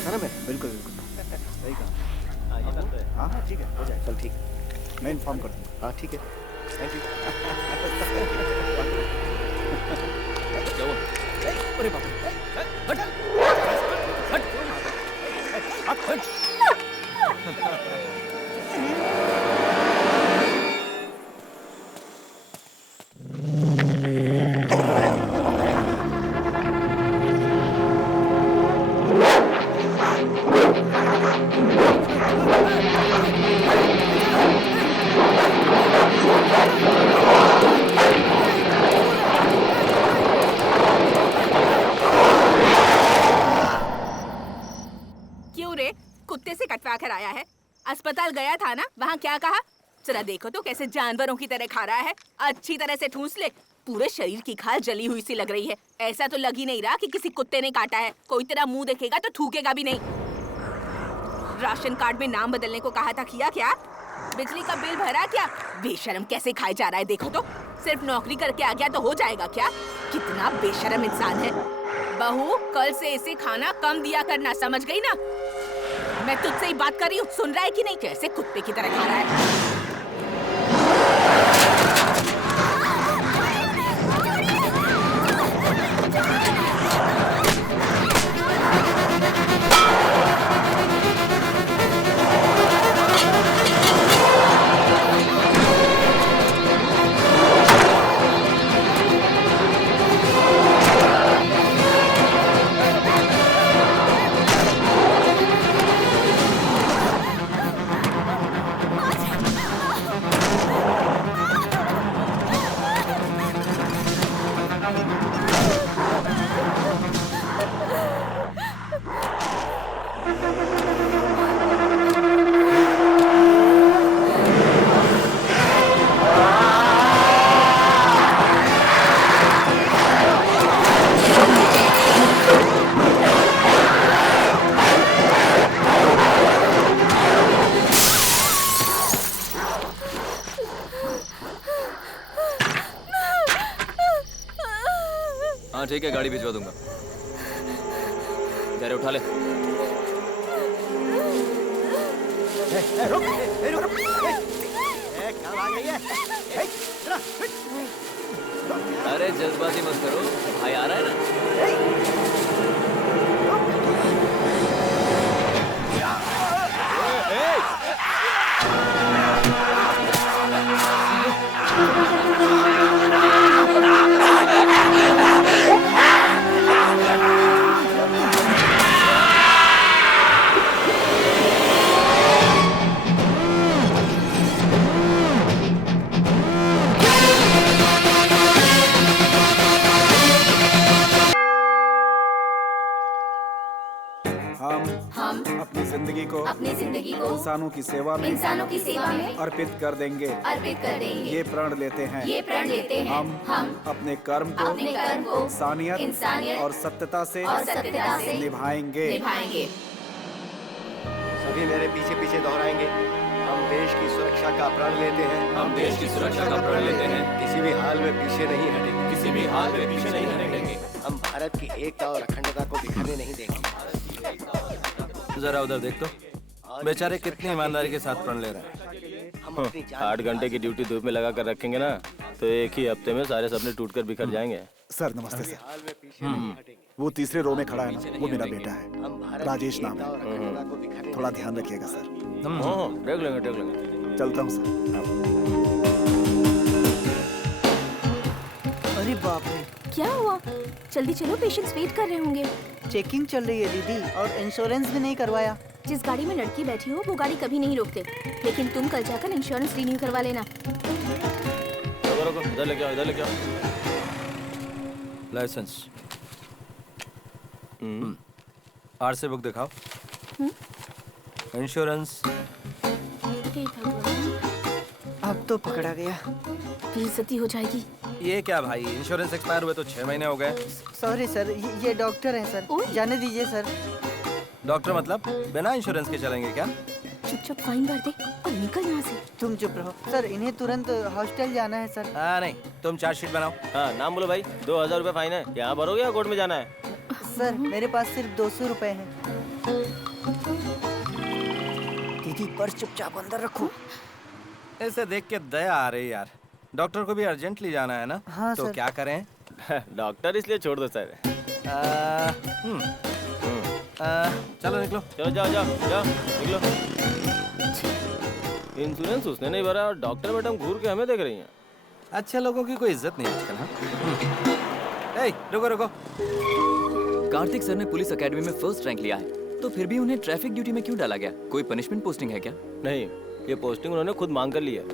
बोला था ना मैं। बिल्कुल बिल्कुल सही कहा। हाँ ये बात तो है। हाँ हाँ ठीक है, हो जाए। चल ठीक है, मैं इन्फॉर्म कर दूँगा। हाँ ठीक है, थैंक यू। क्या हुआ? अरे बाप रे, हट हट हट हट। क्यों रे, कुत्ते से कटवा कर आया है? अस्पताल गया था ना, वहाँ क्या कहा? जरा देखो तो कैसे जानवरों की तरह खा रहा है। अच्छी तरह से ठूस ले, पूरे शरीर की खाल जली हुई सी लग रही है। ऐसा तो लग ही नहीं रहा कि किसी कुत्ते ने काटा है। कोई तेरा मुंह देखेगा तो थूकेगा भी नहीं। राशन कार्ड में नाम बदलने को कहा था, किया क्या? बिजली का बिल भरा क्या? बेशरम कैसे खाए जा रहा है देखो तो। सिर्फ नौकरी करके आ गया तो हो जाएगा क्या? कितना बेशरम इंसान है। बहू, कल से इसे खाना कम दिया करना, समझ गई ना? मैं तुझसे ही बात कर रही हूँ, सुन रहा है कि नहीं? कैसे कुत्ते की तरह खा रहा है। हाँ ठीक है, गाड़ी भिजवा दूंगा। जा उठा ले। रुक, रुक, क्या भाग रही है? चला, अरे जल्दबाजी मत करो, भाई आ रहा है ना। हम अपनी जिंदगी को इंसानों की सेवा में अर्पित कर देंगे। ये प्रण लेते हैं। हम अपने कर्म को इंसानियत और सत्यता से निभाएंगे। सभी मेरे पीछे पीछे दोहराएंगे। हम देश की सुरक्षा का प्रण लेते हैं। हम देश की सुरक्षा का प्रण लेते हैं। किसी भी हाल में पीछे नहीं हटेंगे। किसी भी हाल में पीछे नहीं हटेंगे। हम भारत की एकता और अखंडता को बिखरने नहीं देंगे। जरा उधर देख तो, बेचारे कितनी ईमानदारी के साथ प्रण ले रहे हैं। 8 घंटे की ड्यूटी धूप में लगा कर रखेंगे ना, तो एक ही हफ्ते में सारे सपने टूटकर बिखर जाएंगे। सर नमस्ते सर। वो तीसरे रो में खड़ा है ना, वो मेरा बेटा है, राजेश नाम है। थोड़ा ध्यान रखिएगा सर। देख लेंगे। चलता हूँ सर। अरे बाप रे, क्या हुआ? जल्दी चलो, पेशेंट्स वेट कर रहे होंगे। चेकिंग चल रही है दीदी, और इंश्योरेंस भी नहीं करवाया। जिस गाड़ी में लड़की बैठी हो वो गाड़ी कभी नहीं रोकते, लेकिन तुम कल जाकर इंश्योरेंस रिन्यू करवा लेना। रुको, इधर लेके आओ। लाइसेंस, आरसी बुक दिखाओ। इंश्योरेंस। हे भगवान, अब तो पकड़ा गया। बेइज्जती हो जाएगी। ये क्या भाई, इंश्योरेंस एक्सपायर हुए तो 6 महीने हो गए। सॉरी सर, ये डॉक्टर हैं सर, जाने दीजिए सर। डॉक्टर मतलब बिना इंश्योरेंस के चलेंगे क्या? चुपचाप फाइन भर दे और निकल यहाँ से। तुम चुप रहो सर, इन्हें तुरंत हॉस्टल जाना है सर। हाँ नहीं, तुम चार्जशीट बनाओ। हाँ नाम बोलो भाई। 2000 रुपए फाइन है, यहाँ भरोगे या कोर्ट में जाना है? सर मेरे पास सिर्फ 200 रुपए हैं। दीदी पर्स चुपचाप अंदर रखो। ऐसे देख के दया आ रही यार। डॉक्टर को भी अर्जेंटली जाना है ना? हाँ, तो सर। क्या करें? डॉक्टर इसलिए छोड़ दो सर। चलो निकलो। चलो जाओ जाओ जाओ निकलो। इंश्योरेंस उसने नहीं भरा और डॉक्टर मैडम घूर के हमें देख रही हैं। अच्छे लोगों की कोई इज्जत नहीं आजकल। हाँ? ए, रुको रुको। कार्तिक सर ने पुलिस एकेडमी में फर्स्ट रैंक लिया है, तो फिर भी उन्हें ट्रैफिक ड्यूटी में क्यों डाला गया? कोई पनिशमेंट पोस्टिंग है क्या? नहीं, ये पोस्टिंग उन्होंने खुद मांग कर ली है।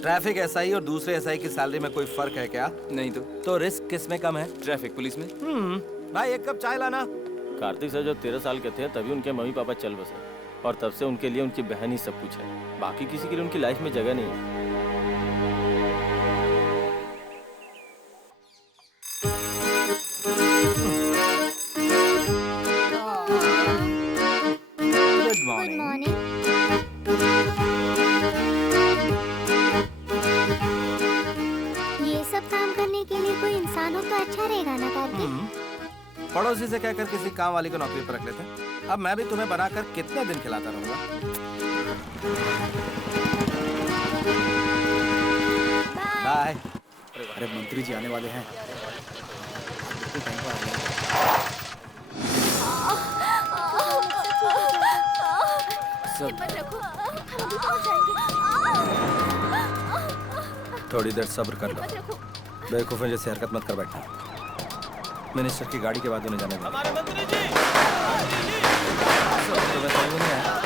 ट्रैफिक एसआई और दूसरे एसआई की सैलरी में कोई फर्क है क्या? नहीं तो रिस्क किस में कम है? ट्रैफिक पुलिस में। भाई एक कप चाय लाना। कार्तिक सर जब 13 साल के थे तभी उनके मम्मी पापा चल बसे और तब से उनके लिए उनकी बहन ही सब कुछ है। बाकी किसी के लिए उनकी लाइफ में जगह नहीं है। Good good morning. ये सब काम करने के लिए कोई इंसान हो तो अच्छा रहेगा ना कार्तिक। पड़ोसी से कहकर किसी काम वाली को नौकरी पर रख लेते। अब मैं भी तुम्हें बनाकर कितने दिन खिलाता रहूंगा? बाय। अरे मंत्री जी आने वाले हैं। हिम्मत रखो, हम अभी पहुंच जाएंगे। थोड़ी देर सब्र कर लो। हिम्मत रखो। बेवकूफों जैसी हरकत मत कर बैठना। मिनिस्टर की गाड़ी के बाद उन्हें जाने दो। हमारे मंत्री जी, तुम्हें समझ नहीं आया?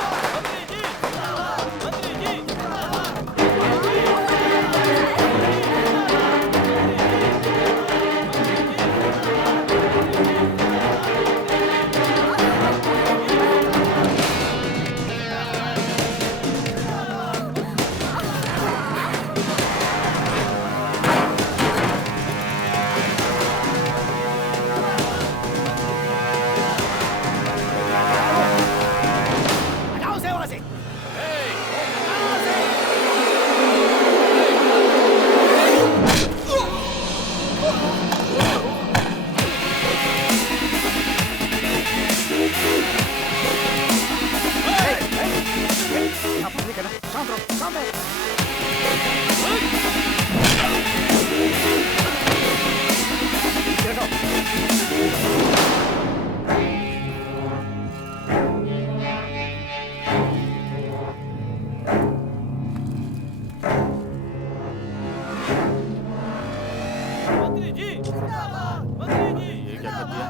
ये क्या कर दिया?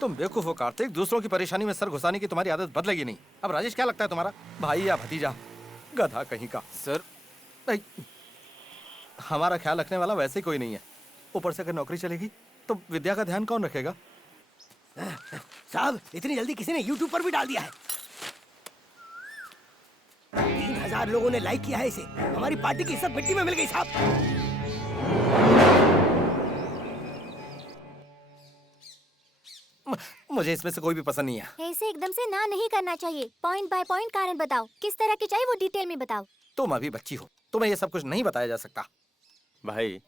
तुम बेवकूफ हो कार्तिक। दूसरों की परेशानी में सर घुसाने की तुम्हारी आदत बदलेगी नहीं। अब राजेश क्या लगता है तुम्हारा? भाई या भतीजा? गधा कहीं का। सर नहीं, हमारा ख्याल रखने वाला वैसे ही कोई नहीं है। ऊपर से अगर नौकरी चलेगी तो विद्या का ध्यान कौन रखेगा? साहब इतनी जल्दी किसी ने YouTube पर भी डाल दिया है। 3000 लोगों ने लाइक किया है इसे। हमारी पार्टी की इज्जत मिट्टी में मिल गई साहब। मुझे इसमें से कोई भी पसंद नहीं है। ऐसे एकदम से ना नहीं करना चाहिए। पॉइंट बाय पॉइंट कारण बताओ। किस तरह की चाहिए वो डिटेल में बताओ। तुम अभी बच्ची हो, तुम्हें ये सब कुछ नहीं बताया जा सकता। भाई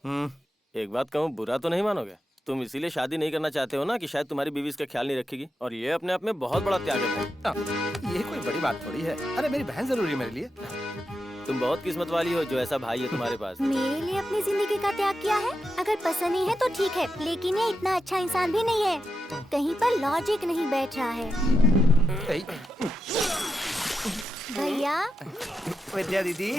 एक बात कहूँ, बुरा तो नहीं मानोगे? तुम इसीलिए शादी नहीं करना चाहते हो ना कि शायद तुम्हारी बीवी इसका ख्याल नहीं रखेगी, और ये अपने आप में बहुत बड़ा त्याग है भाई। ये कोई बड़ी बात थोड़ी है। अरे मेरी बहन जरूरी है मेरे लिए। तुम बहुत किस्मत वाली हो जो ऐसा भाई है तुम्हारे पास। मेरे लिए अपनी जिंदगी का त्याग किया है। अगर पसंद नहीं है तो ठीक है, लेकिन ये इतना अच्छा इंसान भी नहीं है। कहीं पर लॉजिक नहीं बैठ रहा है। भैया। विद्या दीदी,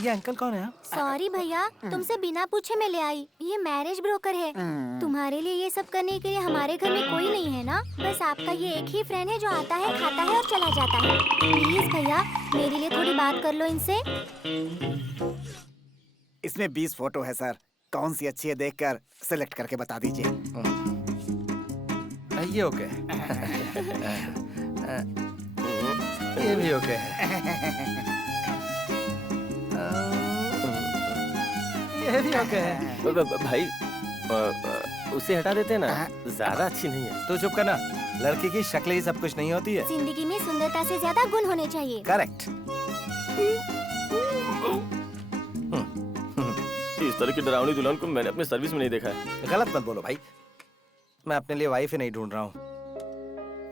ये अंकल कौन है? सॉरी भैया, तुमसे बिना पूछे मैं ले आई। ये मैरिज ब्रोकर है। तुम्हारे लिए ये सब करने के लिए हमारे घर में कोई नहीं है ना। बस आपका ये एक ही फ्रेंड है जो आता है, खाता है और चला जाता है। प्लीज भैया, मेरे लिए थोड़ी बात कर लो इनसे। इसमें 20 फोटो है सर। कौन सी अच्छी है देखकर सिलेक्ट करके बता दीजिए। ये ओके। ये भी ओके। ये भी ओके है। भाई उसे हटा देते ना, ज्यादा अच्छी नहीं है। तू चुप करना। लड़की की शक्ल ही सब कुछ नहीं होती है। जिंदगी में सुंदरता से ज्यादा गुण होने चाहिए। करेक्ट। इस तरह की डरावनी दुल्हन को मैंने अपनी सर्विस में नहीं देखा है। गलत मत बोलो भाई। मैं अपने लिए वाइफ ही नहीं ढूंढ रहा हूँ,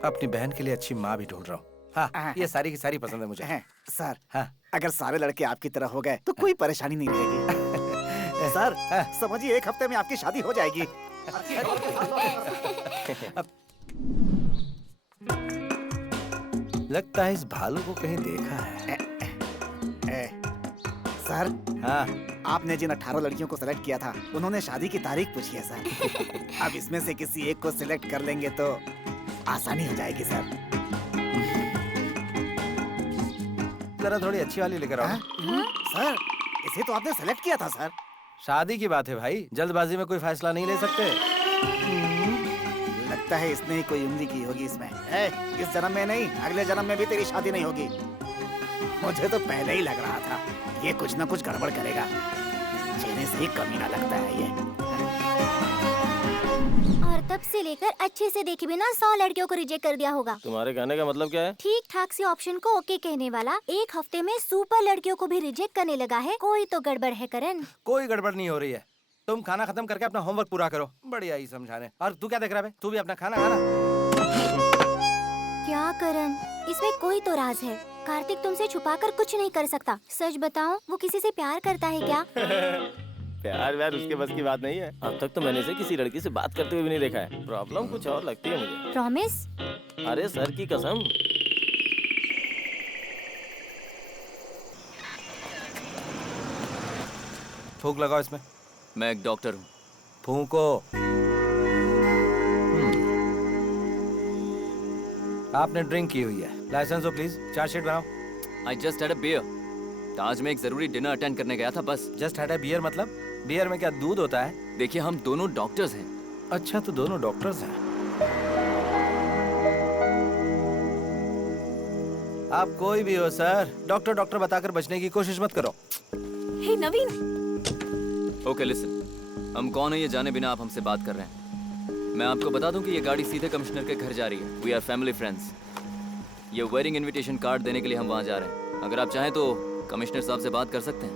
अपनी बहन के लिए अच्छी माँ भी ढूंढ रहा हूँ। हाँ, ये सारी की सारी पसंद है मुझे। सर, हाँ। अगर सारे लड़के आपकी तरह हो गए तो कोई परेशानी नहीं रहेगी। सर, समझिए 1 हफ्ते में आपकी शादी हो जाएगी। लगता है इस भालू को कहीं देखा है। सर, हाँ, आपने जिन 18 लड़कियों को सिलेक्ट किया था, उन्होंने शादी की तारीख पूछी है सर। अब इसमें से किसी एक को सिलेक्ट कर लेंगे तो आसानी हो जाएगी सर। जरा थोड़ी अच्छी वाली लेकर आओ। सर, इसे तो आपने सेलेक्ट किया था सर। शादी की बात है भाई, जल्दबाजी में कोई फैसला नहीं ले सकते। लगता है इसने ही कोई उंगली की होगी इसमें। इस जन्म में नहीं, अगले जन्म में भी तेरी शादी नहीं होगी। मुझे तो पहले ही लग रहा था ये कुछ ना कुछ गड़बड़ करेगा। चेहरे से ही कमीना लगता है ये। और तब से लेकर अच्छे से देखे बिना 100 लड़कियों को रिजेक्ट कर दिया होगा। तुम्हारे कहने का मतलब क्या है? ठीक ठाक से ऑप्शन को ओके कहने वाला 1 हफ्ते में सुपर लड़कियों को भी रिजेक्ट करने लगा है। कोई तो गड़बड़ है करण। कोई गड़बड़ नहीं हो रही है। तुम खाना खत्म करके अपना होमवर्क पूरा करो। बढ़िया ही समझाने। और तू क्या देख रहा है? तू भी अपना खाना खाना। क्या करण, इसमें कोई तो राज है। कार्तिक तुमसे छुपाकर कुछ नहीं कर सकता। सच बताओ, वो किसी से प्यार करता है क्या? प्यार व्यार उसके बस की बात नहीं है। अब तक तो मैंने इसे किसी लड़की से बात करते हुए भी नहीं देखा है। प्रॉब्लम कुछ और लगती है मुझे। प्रॉमिस? अरे सर की कसम। फूंक लगाओ इसमें। मैं एक डॉक्टर हूँ। फूंको। आपने ड्रिंक की हुई है। लाइसेंस हो प्लीज। चार्जशीट बनाओ। I just had a beer. Taj में एक जरूरी डिनर अटेंड करने गया था बस। जस्ट हैड अ बियर मतलब? बियर में क्या दूध होता है? देखिए, हम दोनों डॉक्टर्स हैं। अच्छा, तो दोनों डॉक्टर्स हैं। आप कोई भी हो सर, डॉक्टर डॉक्टर बताकर बचने की कोशिश मत करो। हे नवीन, ओके लिसन, हम कौन है ये जाने बिना आप हमसे बात कर रहे हैं। मैं आपको बता दूं कि ये गाड़ी सीधे कमिश्नर के घर जा रही है। We are family friends. ये वेडिंग इनविटेशन कार्ड देने के लिए हम वहाँ जा रहे हैं। अगर आप चाहें तो कमिश्नर साहब से बात कर सकते हैं।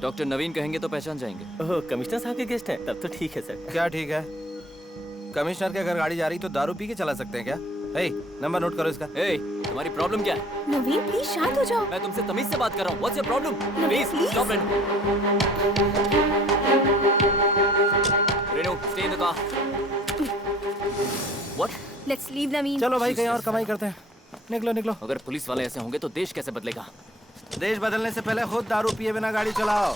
डॉक्टर नवीन कहेंगे तो पहचान जाएंगे। ओह, कमिश्नर साहब के गेस्ट हैं? तब तो ठीक है सर। क्या ठीक है? कमिश्नर के घर गाड़ी जा रही तो दारू पी के चला सकते हैं क्या? हे, नंबर नोट करो इसका। ए, तुम्हारी प्रॉब्लम क्या है? नवीन प्लीज शांत हो जाओ। मैं तुमसे तमीज से बात कर रहा हूँ। What's your problem? Please stop Renu. Renu, stay in the car. What? Let's leave Naveen. चलो भाई, कहीं और कमाई करते हैं। निकलो निकलो। अगर पुलिस वाले ऐसे होंगे तो देश कैसे बदलेगा? देश बदलने से पहले खुद दारू पिए बिना गाड़ी चलाओ।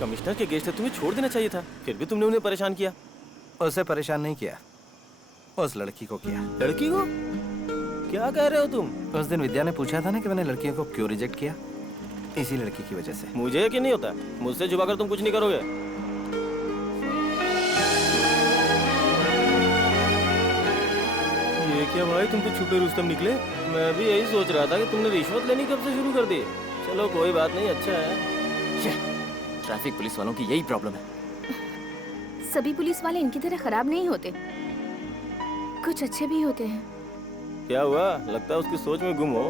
कमिश्नर के गेस्ट है, तुम्हें छोड़ देना चाहिए था। फिर भी तुमने उन्हें परेशान किया। उसे परेशान नहीं किया, उस लड़की को किया। लड़की को? क्या कह रहे हो तुम? उस दिन विद्या ने पूछा था ना कि मैंने लड़कियों को क्यों रिजेक्ट किया। इसी लड़की की वजह से। मुझे यकीन नहीं होता। मुझसे छुपाकर तुम कुछ नहीं करोगे। ये क्या भाई, तुम तो छुपे रुस्तम निकले। मैं भी यही सोच रहा था कि तुमने रिश्वत लेनी कब से शुरू कर दी। चलो कोई बात नहीं, अच्छा है। ट्रैफिक पुलिस वालों की यही प्रॉब्लम है। सभी पुलिस वाले इनकी तरह खराब नहीं होते, कुछ अच्छे भी होते हैं। क्या हुआ? लगता है उसकी सोच में गुम हो।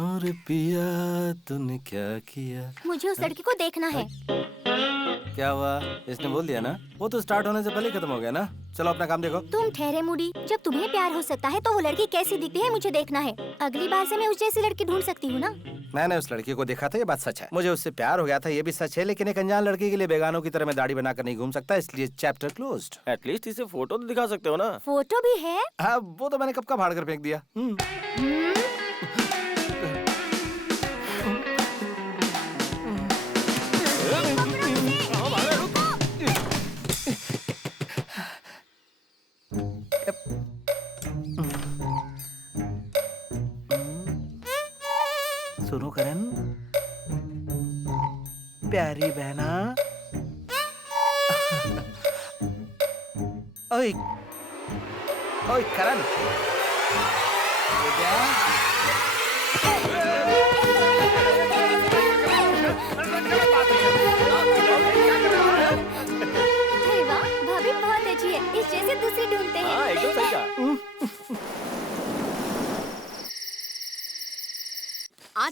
और पिया तूने क्या किया? मुझे उस लड़की को देखना है। क्या हुआ? इसने बोल दिया ना। वो तो स्टार्ट होने से पहले खत्म हो गया ना। चलो अपना काम देखो। तुम ठहरे मूडी। जब तुम्हें प्यार हो सकता है तो वो लड़की कैसी दिखती है मुझे देखना है। अगली बार से मैं उस जैसी लड़की ढूंढ सकती हूँ ना। मैंने उस लड़की को देखा था, ये बात सच है। मुझे उससे प्यार हो गया था, ये भी सच है। लेकिन एक अनजान लड़की के लिए बेगानों की तरह मैं दाढ़ी बनाकर नहीं घूम सकता, इसलिए चैप्टर क्लोज्ड। एटलीस्ट इसे फोटो तो दिखा सकते हो ना। फोटो भी है? हाँ, वो तो मैंने कब का फाड़ कर फेंक दिया। सुनो करण, प्यारी बहना। ओए ओए करण,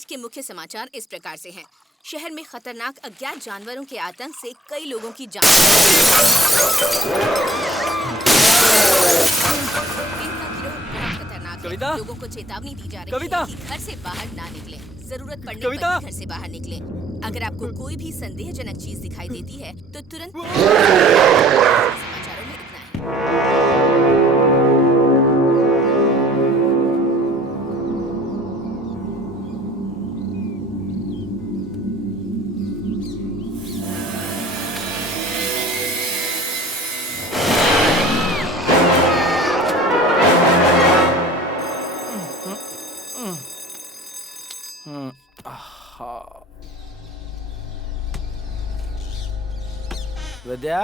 आज के मुख्य समाचार इस प्रकार से हैं। शहर में खतरनाक अज्ञात जानवरों के आतंक से कई लोगों की जान। इनका गिरोह बहुत खतरनाक है। कविता? लोगों को चेतावनी दी जा रही कविता? है कि घर से बाहर ना निकले, जरूरत पड़ने कविता? पर ही घर से बाहर निकले। अगर आपको कोई भी संदेहजनक चीज दिखाई देती है तो तुरंत समाचारों में इतना ही। विद्या,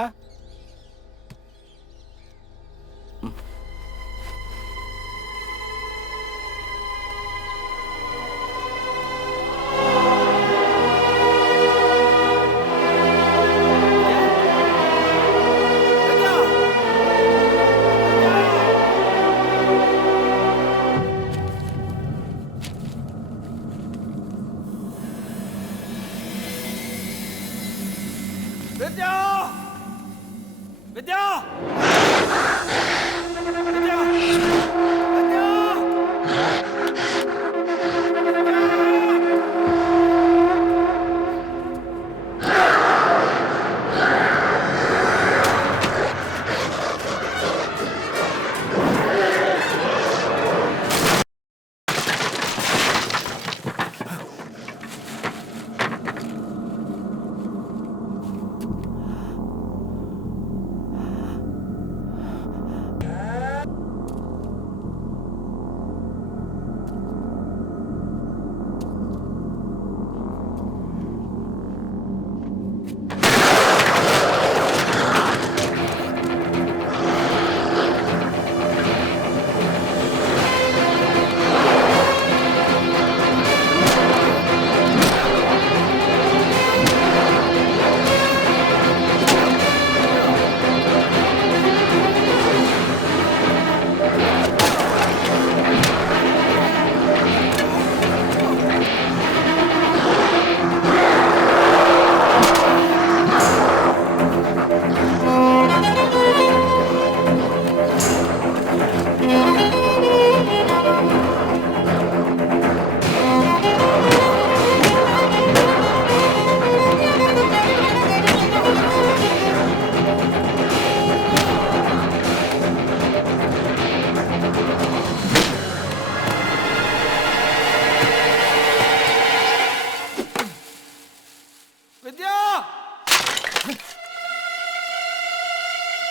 विद्या, विद्या,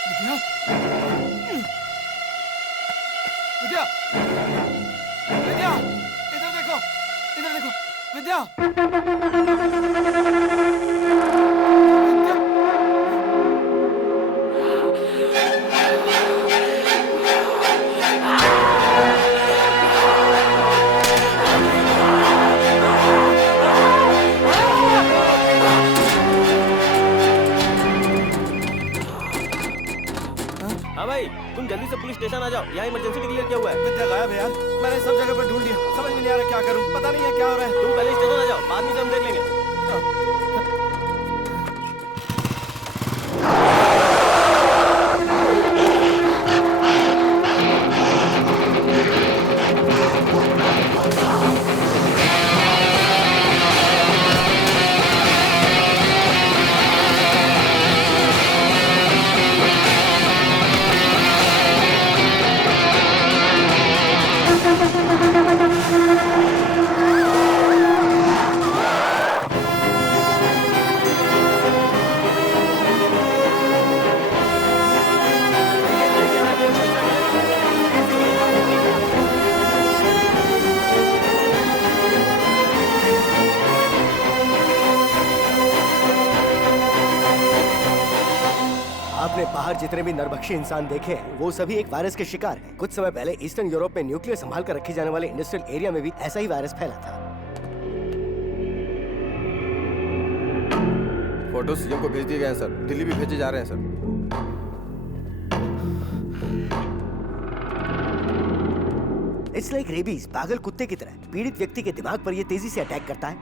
विद्या, विद्या, विद्या, इधर देखो, इधर देखो, विद्या, विद्या। हाँ भाई, तुम जल्दी से पुलिस स्टेशन आ जाओ, यहाँ इमरजेंसी डिक्लेयर किया हुआ है। विद्या गायब है यार, मैंने सब जगह पर ढूंढ लिया, समझ में नहीं आ रहा क्या करूं, पता नहीं है क्या हो रहा है। तुम पहले स्टेशन आ जाओ, बाद में से हम देख लेंगे। आपने बाहर जितने भी नरभक्षी इंसान देखे हैं वो सभी एक वायरस के शिकार हैं। कुछ समय पहले ईस्टर्न यूरोप में न्यूक्लियर संभाल कर रखे जाने वाले इंडस्ट्रियल एरिया में भी ऐसा ही वायरस फैला था। फोटो सीएम को भेज दिए गए हैं सर, दिल्ली भी भेजे जा रहे हैं सर। इट्स लाइक रेबीज, पागल कुत्ते की तरह। पीड़ित व्यक्ति के दिमाग पर ये तेजी से अटैक करता है।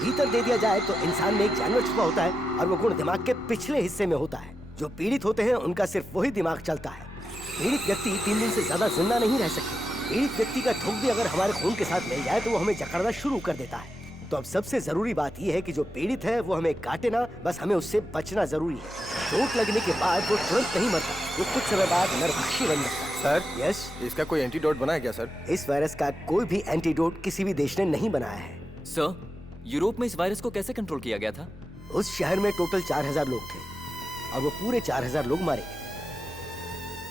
भीतर दे दिया जाए तो इंसान में एक जानवर छुपा होता है और वो गुण दिमाग के पिछले हिस्से में होता है। जो पीड़ित होते हैं उनका सिर्फ वही दिमाग चलता है। पीड़ित व्यक्ति 3 दिन से ज्यादा जिंदा नहीं रह सकते। पीड़ित व्यक्ति का थूक भी अगर हमारे खून के साथ मिल जाए तो वो हमें जकड़ना शुरू कर देता है। तो अब सबसे जरूरी बात यह है कि जो पीड़ित है वो हमें काटे ना, बस हमें उससे बचना जरूरी है। चोट लगने के बाद वो तुरंत नहीं मरता, वो कुछ समय बाद नरभक्षी बन जाता है। सर, यस, इसका कोई एंटीडोट बना है क्या सर? इस वायरस का कोई भी एंटीडोट किसी भी देश ने नहीं बनाया है। सर, यूरोप में इस वायरस को कैसे कंट्रोल किया गया था? उस शहर में टोटल 4000 लोग थे और वो पूरे 4000 लोग मारे गए।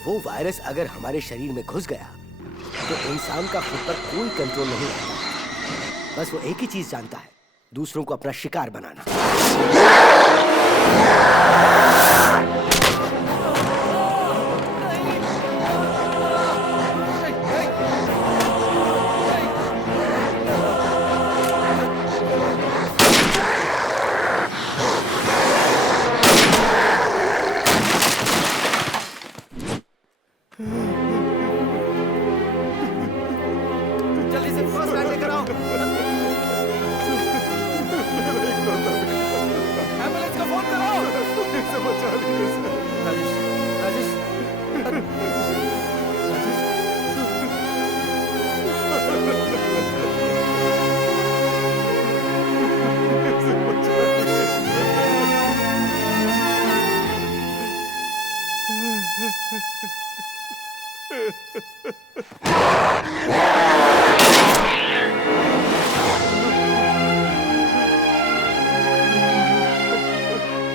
वो वायरस अगर हमारे शरीर में घुस गया तो इंसान का खुद पर कोई कंट्रोल नहीं रहता। बस वो एक ही चीज जानता है, दूसरों को अपना शिकार बनाना।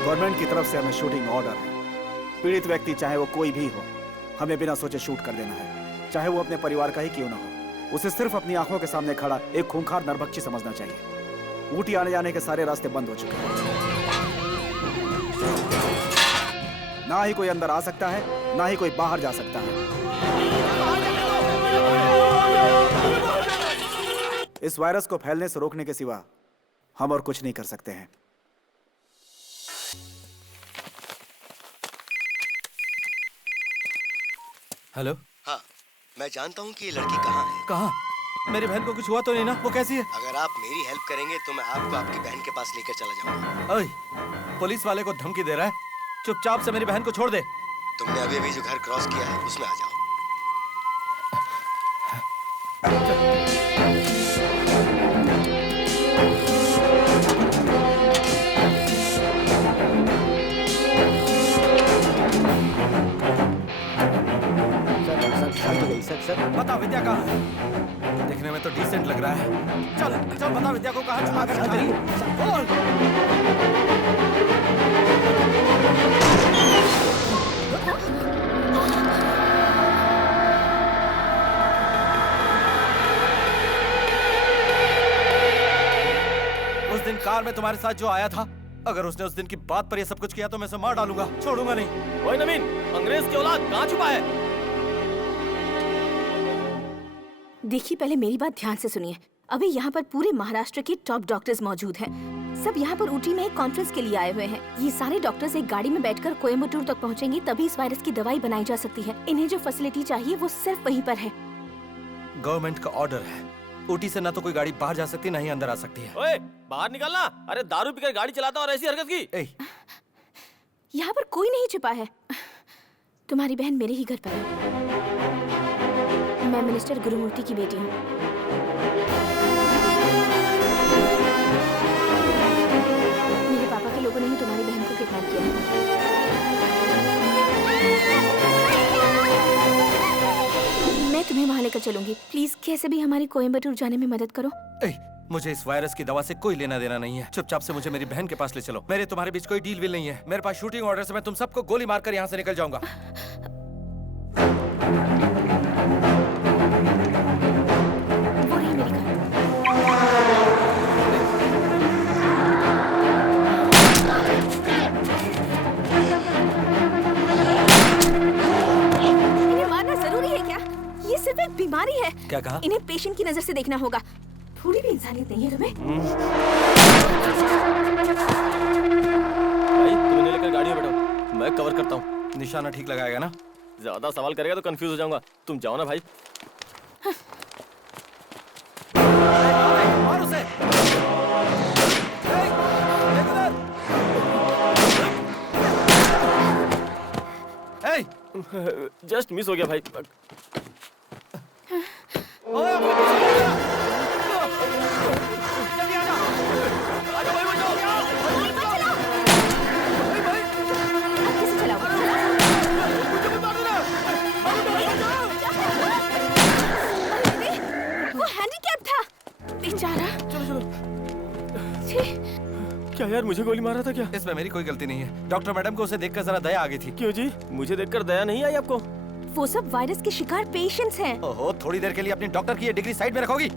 गवर्नमेंट की तरफ से हमें शूटिंग ऑर्डर है। पीड़ित व्यक्ति चाहे वो कोई भी हो, हमें बिना सोचे शूट कर देना है, चाहे वो अपने परिवार का ही क्यों ना हो। उसे सिर्फ अपनी आंखों के सामने खड़ा एक खूंखार नरभक्षी समझना चाहिए। ऊटी आने जाने के सारे रास्ते बंद हो चुके हैं, ना ही कोई अंदर आ सकता है, ना ही कोई बाहर जा सकता है। इस वायरस को फैलने से रोकने के सिवा हम और कुछ नहीं कर सकते हैं। हेलो। हाँ, मैं जानता हूँ कि ये लड़की कहाँ है। कहाँ? मेरी बहन को कुछ हुआ तो नहीं ना? वो कैसी है? अगर आप मेरी हेल्प करेंगे तो मैं आपको आपकी बहन के पास लेकर चला जाऊंगा। ओए, पुलिस वाले को धमकी दे रहा है? चुपचाप से मेरी बहन को छोड़ दे। तुमने अभी अभी जो घर क्रॉस किया है उसमें आ जाओ। सर, बता विद्या कहाँ है? देखने में तो डिसेंट लग रहा है। चल चल बता विद्या को कहाँ छुपा कर रखा है? बोल। उस दिन कार में तुम्हारे साथ जो आया था, अगर उसने उस दिन की बात पर ये सब कुछ किया तो मैं उसे मार डालूंगा, छोड़ूंगा नहीं। ओए नवीन, अंग्रेज की औलाद कहाँ छुपा है? देखिए, पहले मेरी बात ध्यान से सुनिए। अभी यहाँ पर पूरे महाराष्ट्र के टॉप डॉक्टर्स मौजूद हैं। सब यहाँ पर ऊटी में एक कॉन्फ्रेंस के लिए आए हुए हैं। ये सारे डॉक्टर्स एक गाड़ी में बैठकर कोयम्बटूर तक पहुँचेंगे, तभी इस वायरस की दवाई बनाई जा सकती है। इन्हें जो फैसिलिटी चाहिए वो सिर्फ वहीं पर है। गवर्नमेंट का ऑर्डर है, ऊटी से ना तो कोई गाड़ी बाहर जा सकती, ना ही अंदर आ सकती है। ओए, बाहर निकलना। अरे दारू पीकर गाड़ी चलाता और ऐसी हरकत की। यहाँ पर कोई नहीं छिपा है। तुम्हारी बहन मेरे ही घर पर है। मैं मिनिस्टर गुरुमूर्ति की बेटी हूँ। मेरे पापा के लोगों ने ही तुम्हारी बहन को किडनैप किया है। मैं तुम्हें वहाँ लेकर चलूंगी। प्लीज कैसे भी हमारी कोयम्बटूर जाने में मदद करो। मुझे इस वायरस की दवा से कोई लेना देना नहीं है। चुपचाप से मुझे मेरी बहन के पास ले चलो। मेरे तुम्हारे बीच कोई डील विल नहीं है। मेरे पास शूटिंग ऑर्डर से मैं तुम सबको गोली मारकर यहाँ से निकल जाऊंगा। वो रही मेरी कार। इन्हें मारना जरूरी है क्या? ये सिर्फ एक बीमारी है। क्या कहा? इन्हें पेशेंट की नजर से देखना होगा। थोड़ी भी इंसानियत नहीं है तुम्हें? भाई, तुम इन्हें लेकर गाड़ी में बैठो, मैं कवर करता हूँ। निशाना ठीक लगाएगा ना? ज्यादा सवाल करेगा तो कंफ्यूज हो जाऊंगा। तुम जाओ ना भाई। मार उसे। जस्ट मिस हो गया भाई। वो हैंडीकैप था बेचारा। क्या यार, मुझे गोली मारा था क्या? इसमें मेरी कोई गलती नहीं है। डॉक्टर मैडम को उसे देखकर जरा दया आ गई थी। क्यों जी, मुझे देखकर दया नहीं आई आपको? वो सब वायरस के शिकार पेशेंट्स हैं। ओहो, थोड़ी देर के लिए अपनी डॉक्टर की ये डिग्री साइड में रखोगी?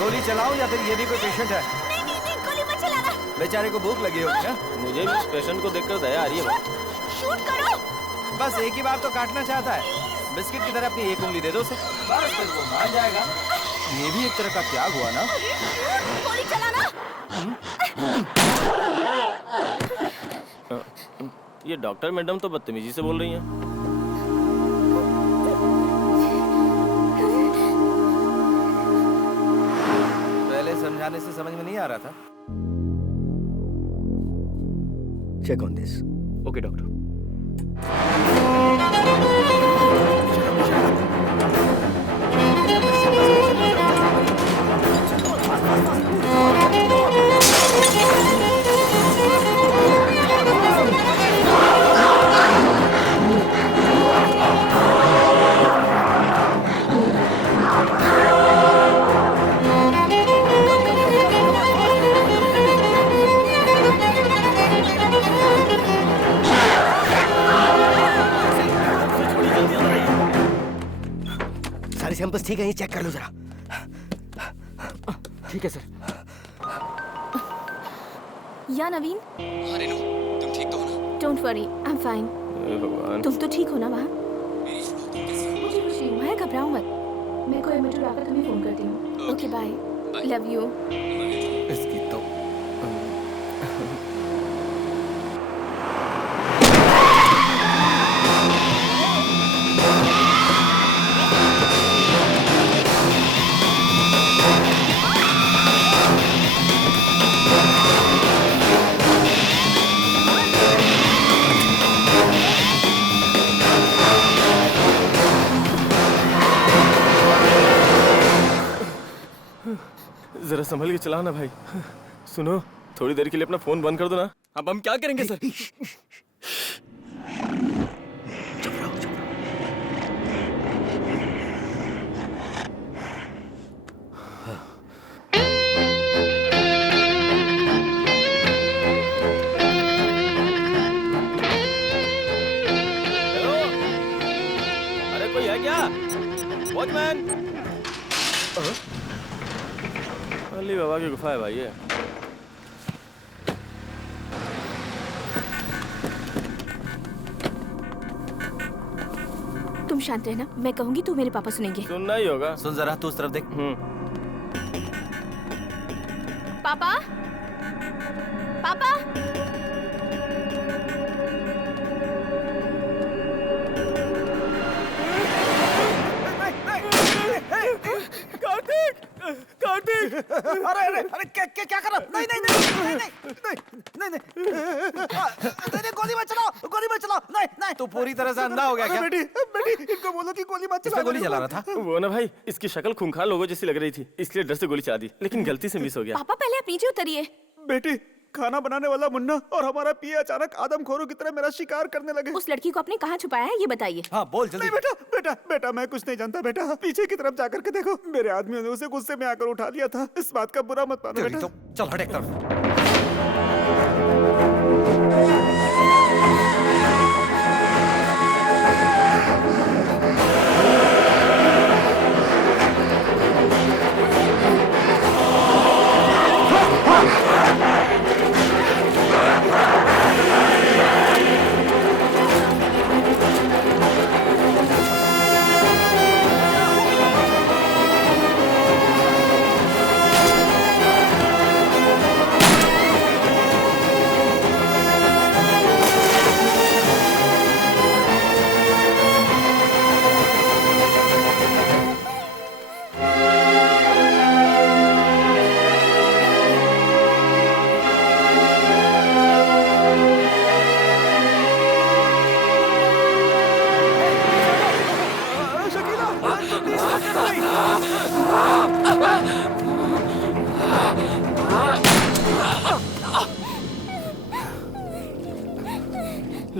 गोली चलाओ या फिर ये भी कोई पेशेंट है? नहीं, गोली मत चलाना। बेचारे को भूख लगी होगी ना? मुझे भी इस पेशेंट को देखकर दया आ रही है। शूट करो। बस एक ही बार तो काटना चाहता है। बिस्किट की तरह अपनी एक उंगली दे दो उसे, बस फिर वो मान जाएगा। ये भी एक तरह का त्याग हुआ ना? गोली चलाना। ये डॉक्टर मैडम तो बदतमीजी से बोल रही हैं। पहले समझाने से समझ में नहीं आ रहा था। Check on this. Okay doctor. सारे सैंपल्स ठीक है, ये चेक कर लो जरा। ठीक है सर। या नवीन, रेनू, तुम ठीक तो हो ना? Don't worry, I am fine. भगवान, तुम तो ठीक हो ना वहाँ? मैं घबराओ मत। मैं कोई एडमिट आकर तुम्हें फोन करती हूँ। Okay bye, love you. इसकी तो जरा संभल के चलाना भाई। सुनो, थोड़ी देर के लिए अपना फोन बंद कर दो ना। अब हम क्या करेंगे सर? चुप रहो, चुप रहो। हेलो, अरे कोई है क्या? वॉचमैन। अली बाबा की गुफा है भाई ये। तुम शांत रहना, मैं कहूंगी तो मेरे पापा सुनेंगे। सुनना ही होगा। सुन जरा, तू उस तरफ देख। पापा, पापा। कार्तिक! अरे क्या कर रहा? नहीं नहीं नहीं नहीं नहीं नहीं नहीं, गोली मत चलाओ। नहीं। तू पूरी तरह से अंधा हो गया क्या? बेटी इनको बोलो कि गोली मत इसमें गोली चला रहा था। वो ना भाई, इसकी शक्ल खूंखार लोगों जैसी लग रही थी, इसलिए डर से गोली चला दी, लेकिन गलती से मिस हो गया। पापा पहले आप नीचे उतरिए। बेटी, खाना बनाने वाला मुन्ना और हमारा पिया अचानक आदमखोरों की तरह मेरा शिकार करने लगे। उस लड़की को आपने कहाँ छुपाया है, ये बताइए। हाँ बोल जल्दी। नहीं बेटा मैं कुछ नहीं जानता। बेटा पीछे की तरफ जाकर के देखो, मेरे आदमियों ने उसे गुस्से में आकर उठा लिया था। इस बात का बुरा मत मानो बेटा। तो चल हट एक तरफ।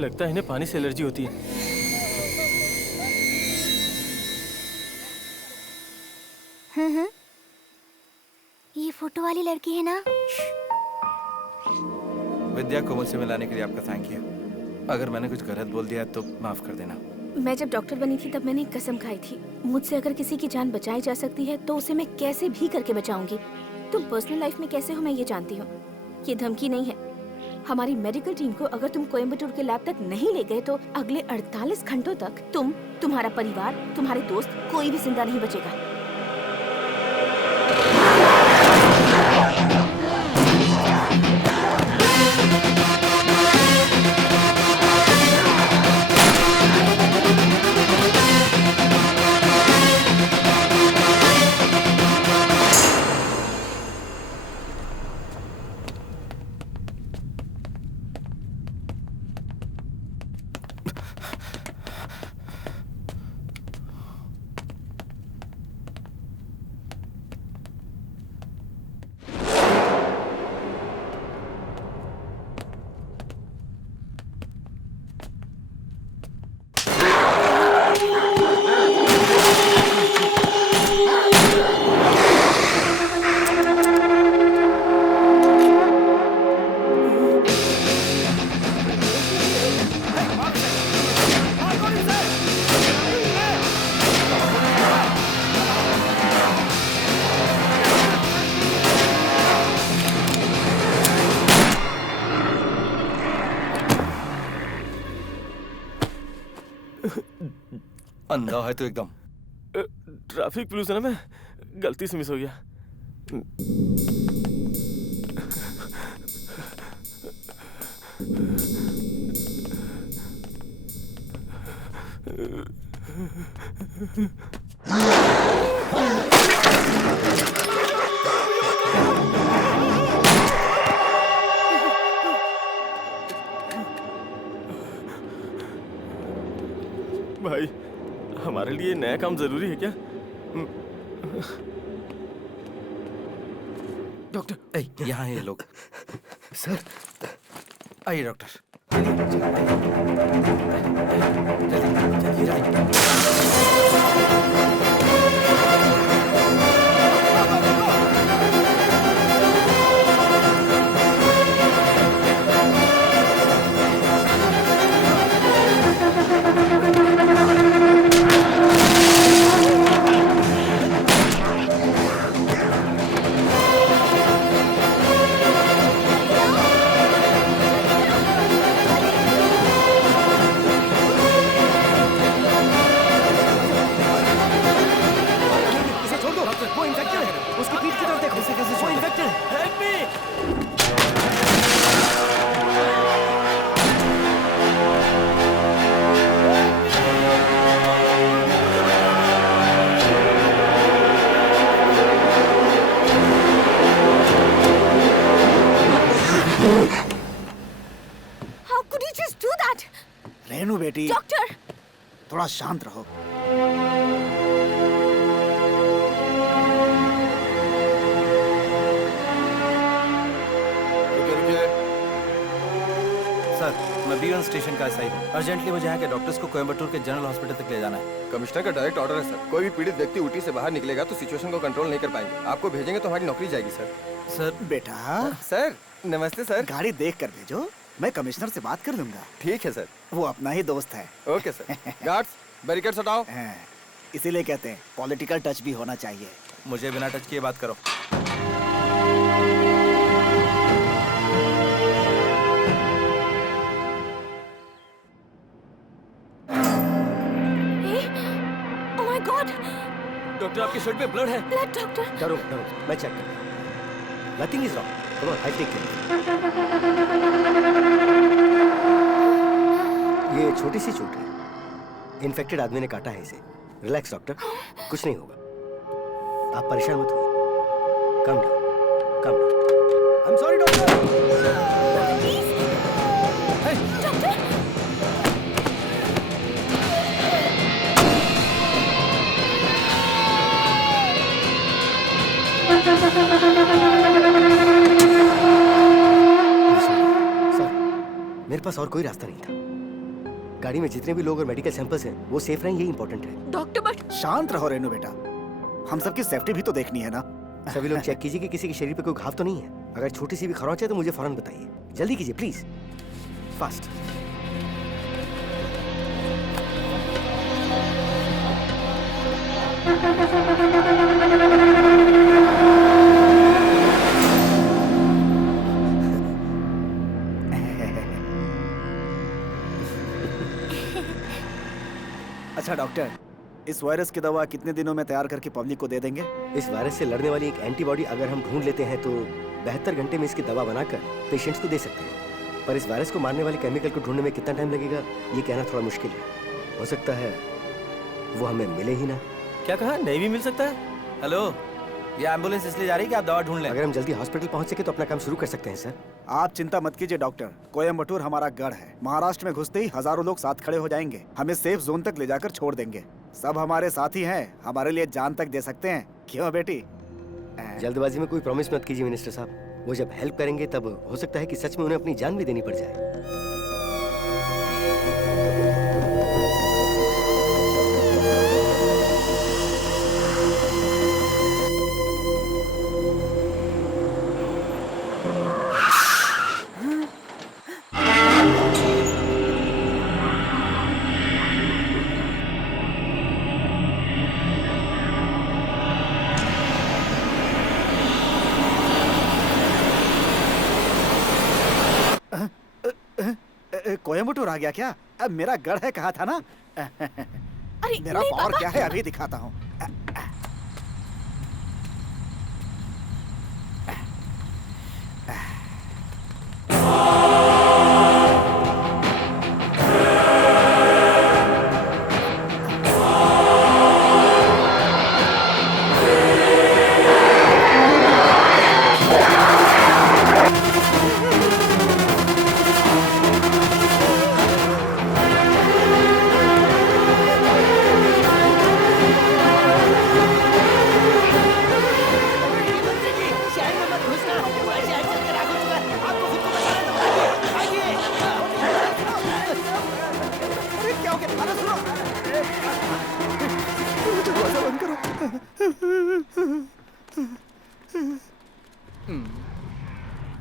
लगता है इन्हें पानी से एलर्जी होती है। हाँ। ये फोटो वाली लड़की है ना? विद्या को मुझसे मिलाने के लिए आपका थैंक यू। अगर मैंने कुछ गलत बोल दिया तो माफ कर देना। मैं जब डॉक्टर बनी थी तब मैंने एक कसम खाई थी, मुझसे अगर किसी की जान बचाई जा सकती है तो उसे मैं कैसे भी करके बचाऊंगी। तुम पर्सनल लाइफ में कैसे हो मैं ये जानती हूँ। ये धमकी नहीं है। हमारी मेडिकल टीम को अगर तुम कोयम्बटूर के लैब तक नहीं ले गए तो अगले 48 घंटों तक तुम, तुम्हारा परिवार, तुम्हारे दोस्त, कोई भी जिंदा नहीं बचेगा। अंधा है तो एकदम। ट्रैफिक पुलिस है ना, मैं गलती से मिस हो गया। भाई, हमारे लिए नया काम जरूरी है क्या? डॉक्टर यहाँ है ये लोग। सर आइए doctor. How could you just do that? Renu बेटी, डॉक्टर! थोड़ा शांत रहो। सर, मैं B1 स्टेशन का एसआई हूँ। अर्जेंटली मुझे यहाँ के डॉक्टर्स को कोयम्बटूर के जनरल हॉस्पिटल तक ले जाना है। कमिश्नर का डायरेक्ट ऑर्डर है सर। कोई भी पीड़ित व्यक्ति ऊटी से बाहर निकलेगा तो सिचुएशन को कंट्रोल नहीं कर पाएंगे। आपको भेजेंगे तो हमारी नौकरी जाएगी सर। सर बेटा, सर नमस्ते सर। गाड़ी देख कर भेजो, मैं कमिश्नर से बात कर लूंगा। ठीक है सर। वो अपना ही दोस्त है। Okay sir. गार्ड्स बैरिकेड्स हटाओ। इसीलिए कहते हैं पॉलिटिकल टच भी होना चाहिए। मुझे बिना टच किए बात करो। Oh my God! डॉक्टर, आपके शर्ट पे ब्लड है। Blood doctor. डरो डरो, मैं चेक करता हूँ। Nothing is wrong. Come on, I take care. ये छोटी सी चोट है। इन्फेक्टेड आदमी ने काटा है इसे। रिलैक्स डॉक्टर, कुछ नहीं होगा। आप परेशान मत होइए। Come down, come down. I am sorry doctor. Sir, मेरे पास और कोई रास्ता नहीं था। गाड़ी में जितने भी लोग और मेडिकल सैंपल्स हैं वो सेफ रहें, यही इंपॉर्टेंट है। डॉक्टर बट शांत रहो रेनू बेटा, हम सबकी सेफ्टी भी तो देखनी है ना। सभी लोग चेक कीजिए कि किसी के शरीर पे कोई घाव तो नहीं है। अगर छोटी सी भी खरोंच है तो मुझे फौरन बताइए। जल्दी कीजिए प्लीज, फास्ट। अच्छा डॉक्टर, इस वायरस की दवा कितने दिनों में तैयार करके पब्लिक को दे देंगे? इस वायरस से लड़ने वाली एक एंटीबॉडी अगर हम ढूंढ लेते हैं तो 72 घंटे में इसकी दवा बनाकर पेशेंट्स को दे सकते हैं। पर इस वायरस को मारने वाले केमिकल को ढूंढने में कितना टाइम लगेगा ये कहना थोड़ा मुश्किल है। हो सकता है वो हमें मिले ही ना। क्या कहा, नहीं भी मिल सकता है? हेलो, ये एम्बुलेंस इसलिए जा रही है कि आप दवा ढूंढ लें। अगर हम जल्दी हॉस्पिटल पहुंच सके तो अपना काम शुरू कर सकते हैं सर। आप चिंता मत कीजिए डॉक्टर, कोयम्बटूर हमारा गढ़ है। महाराष्ट्र में घुसते ही हजारों लोग साथ खड़े हो जाएंगे, हमें सेफ जोन तक ले जाकर छोड़ देंगे। सब हमारे साथी हैं, हमारे लिए जान तक दे सकते हैं। क्यों बेटी? जल्दबाजी में कोई प्रॉमिस मत कीजिए मिनिस्टर साहब। वो जब हेल्प करेंगे तब हो सकता है कि सच में उन्हें अपनी जान भी देनी पड़ जाए। कोयम्बटूर आ गया क्या? अब मेरा गढ़ है कहा था ना। अरे मेरा नहीं पावर पापा। क्या है अभी दिखाता हूँ।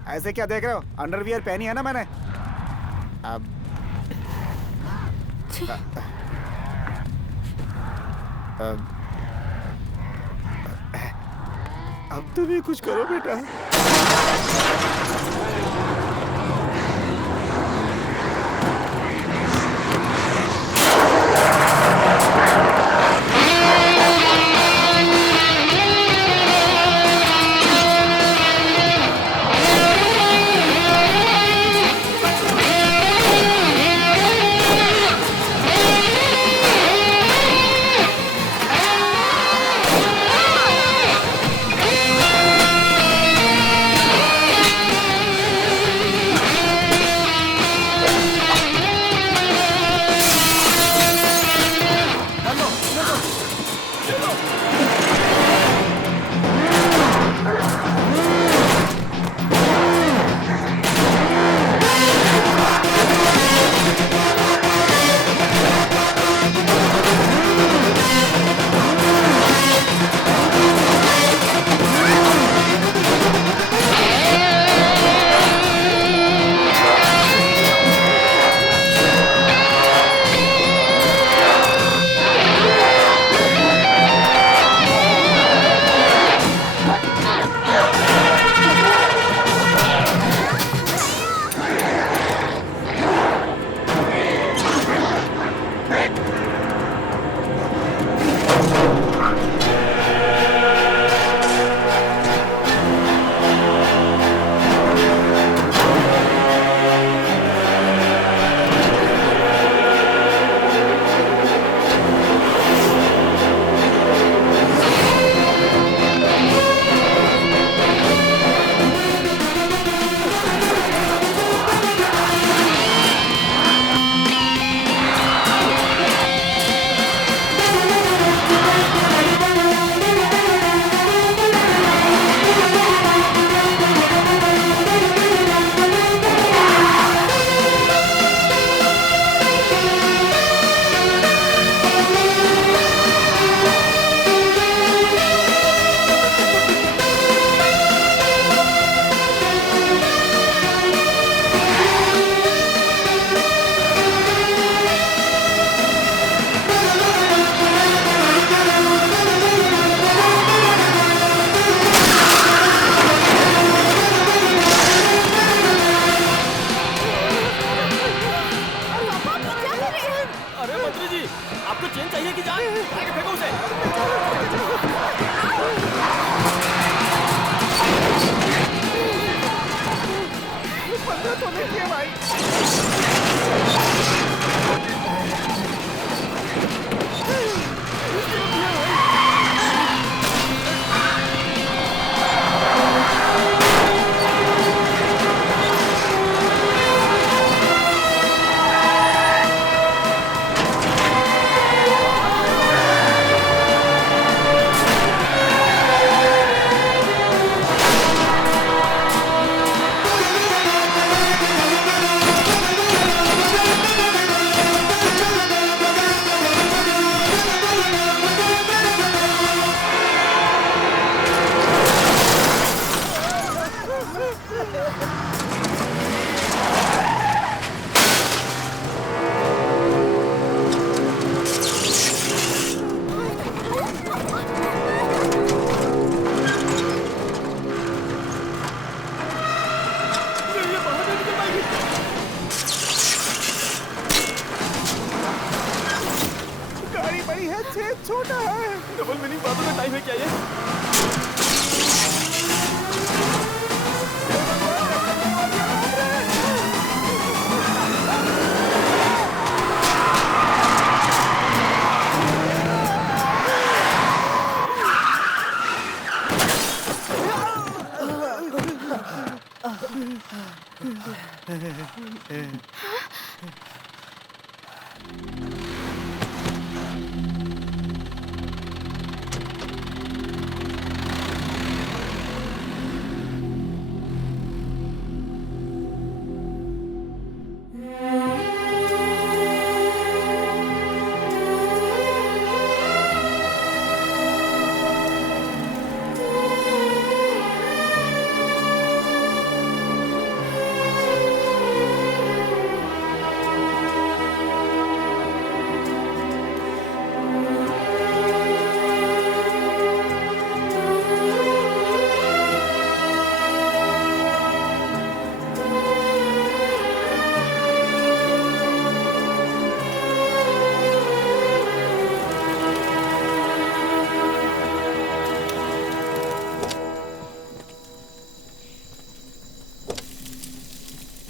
ऐसे क्या देख रहे हो? अंडरवियर पहनी है ना मैंने। अब तुम भी कुछ करो बेटा।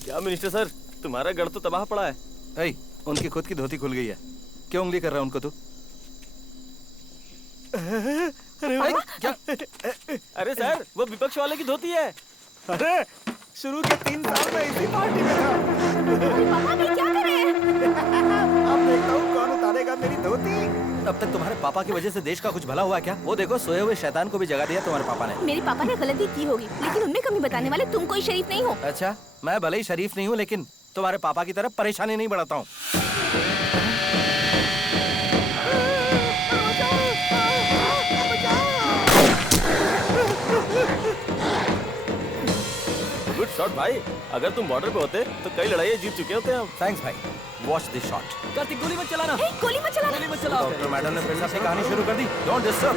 क्या मिनिस्टर सर, तुम्हारा गढ़ तो तबाह पड़ा है। ऐ, उनकी खुद की धोती खुल गई है। क्यों उंगली कर रहा है उनको तू? अरे क्या? अरे सर, वो विपक्ष वाले की धोती है। अरे शुरू के 3 साल में इसी पार्टी में था। पापा भी क्या कर रहे हैं? अब देखता हूँ कौन उतारेगा मेरी धोती। अब तक तुम्हारे पापा की वजह से देश का कुछ भला हुआ क्या? वो देखो, सोए हुए शैतान को भी जगा दिया तुम्हारे पापा ने। मेरे पापा ने गलती की होगी, लेकिन उनमें कमी बताने वाले तुम कोई शरीफ नहीं हो। अच्छा, मैं भले ही शरीफ नहीं हूँ, लेकिन तुम्हारे पापा की तरफ परेशानी नहीं बढ़ाता हूँ। गुड शॉट भाई। अगर तुम बॉर्डर पे होते तो कई लड़ाइयाँ जीत चुके होते हम। थैंक्स भाई। Watch this shot. कार्तिक गोली मत चलाना। गोली मत चलाना। गोली मत चलाओ। डॉक्टर मैडम ने फिर से अपनी कहानी शुरू कर दी। Don't disturb.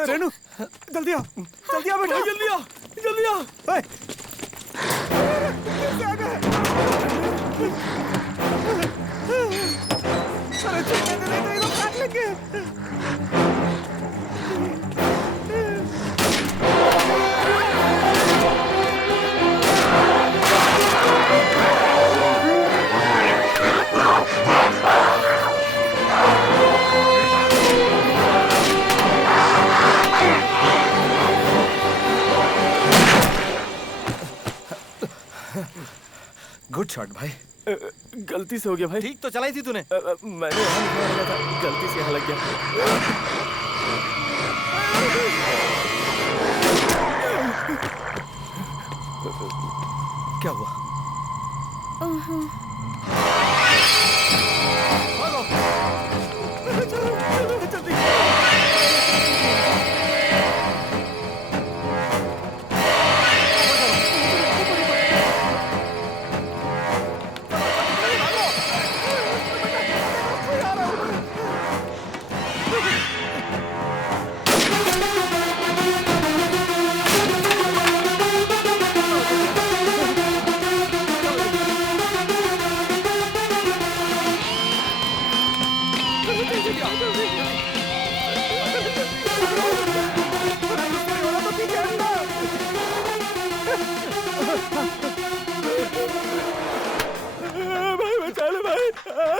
रेनू, जल्दी आ बेटा, जल्दी आ। ओए, कैसे आ गए? अरे छूने दे, नहीं तो ये लोग काट लेंगे। गुड शॉट भाई। गलती से हो गया भाई। ठीक तो चलाई थी तूने। मैंने यहाँ लिखने लगा था, गलती से यहाँ लग गया। क्या हुआ?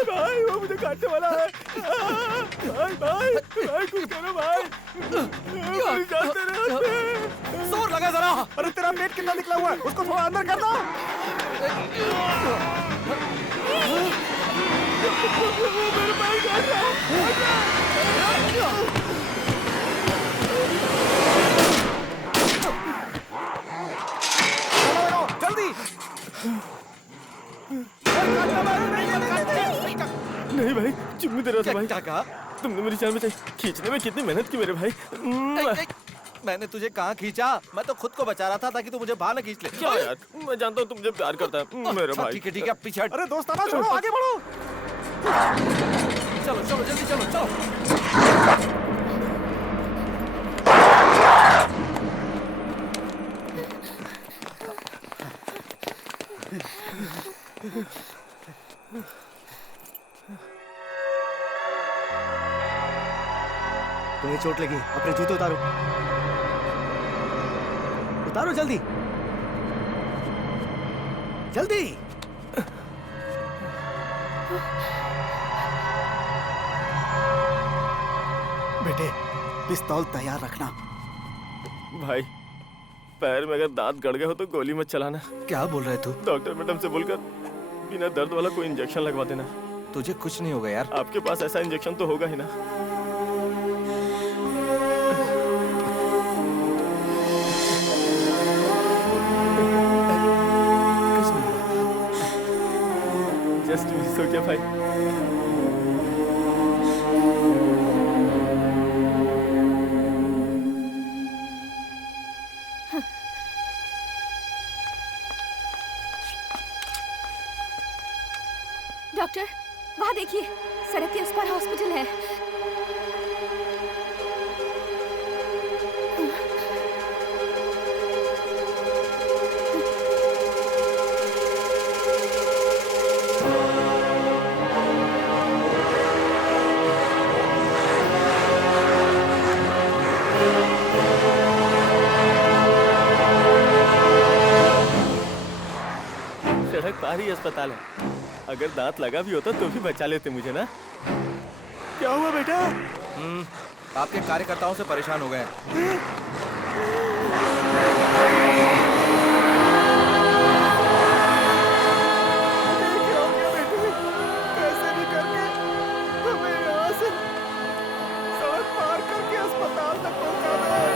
भाई वो मुझे काटने वाला है। भाई भाई भाई कुछ करो भाई। जोर लगा जरा। अरे तेरा पेट कितना निकला हुआ है, उसको थोड़ा अंदर कर दो। मेरे भाई काट रहा है। रहे थे भाई? क्या कहा? तुमने मेरी जान बचाई। खींचने में कितनी मेहनत की मेरे भाई। मैंने तुझे कहाँ खींचा? मैं तो खुद को बचा रहा था ताकि तू मुझे बाहर न खींच ले। क्या यार, मैं जानता हूँ तुम मुझे प्यार करता है मेरे भाई। ठीक है पीछे हट। अरे दोस्ताना छोड़ो, आगे बढ़ो। चलो चलो जल्दी चलो चलो। तुम्हें चोट लगी, अपने जूते उतारो। उतारो जल्दी जल्दी। बेटे पिस्तौल तैयार रखना। भाई पैर में अगर दांत गड़ गए हो तो गोली मत चलाना। क्या बोल रहे तू? डॉक्टर मैडम से बोलकर बिना दर्द वाला कोई इंजेक्शन लगवा देना। तुझे कुछ नहीं होगा यार। आपके पास ऐसा इंजेक्शन तो होगा ही ना। जस्ट मिस हो गया भाई। डॉक्टर वहाँ देखिए, सड़क के उस पार हॉस्पिटल है। सड़क पार ही अस्पताल है। अगर दांत लगा भी होता तो भी बचा लेते मुझे ना। क्या हुआ बेटा? आपके कार्यकर्ताओं से परेशान हो गए हैं। कैसे भी करके हमें यहाँ से सड़क पार करके अस्पताल तक पहुँचाना है।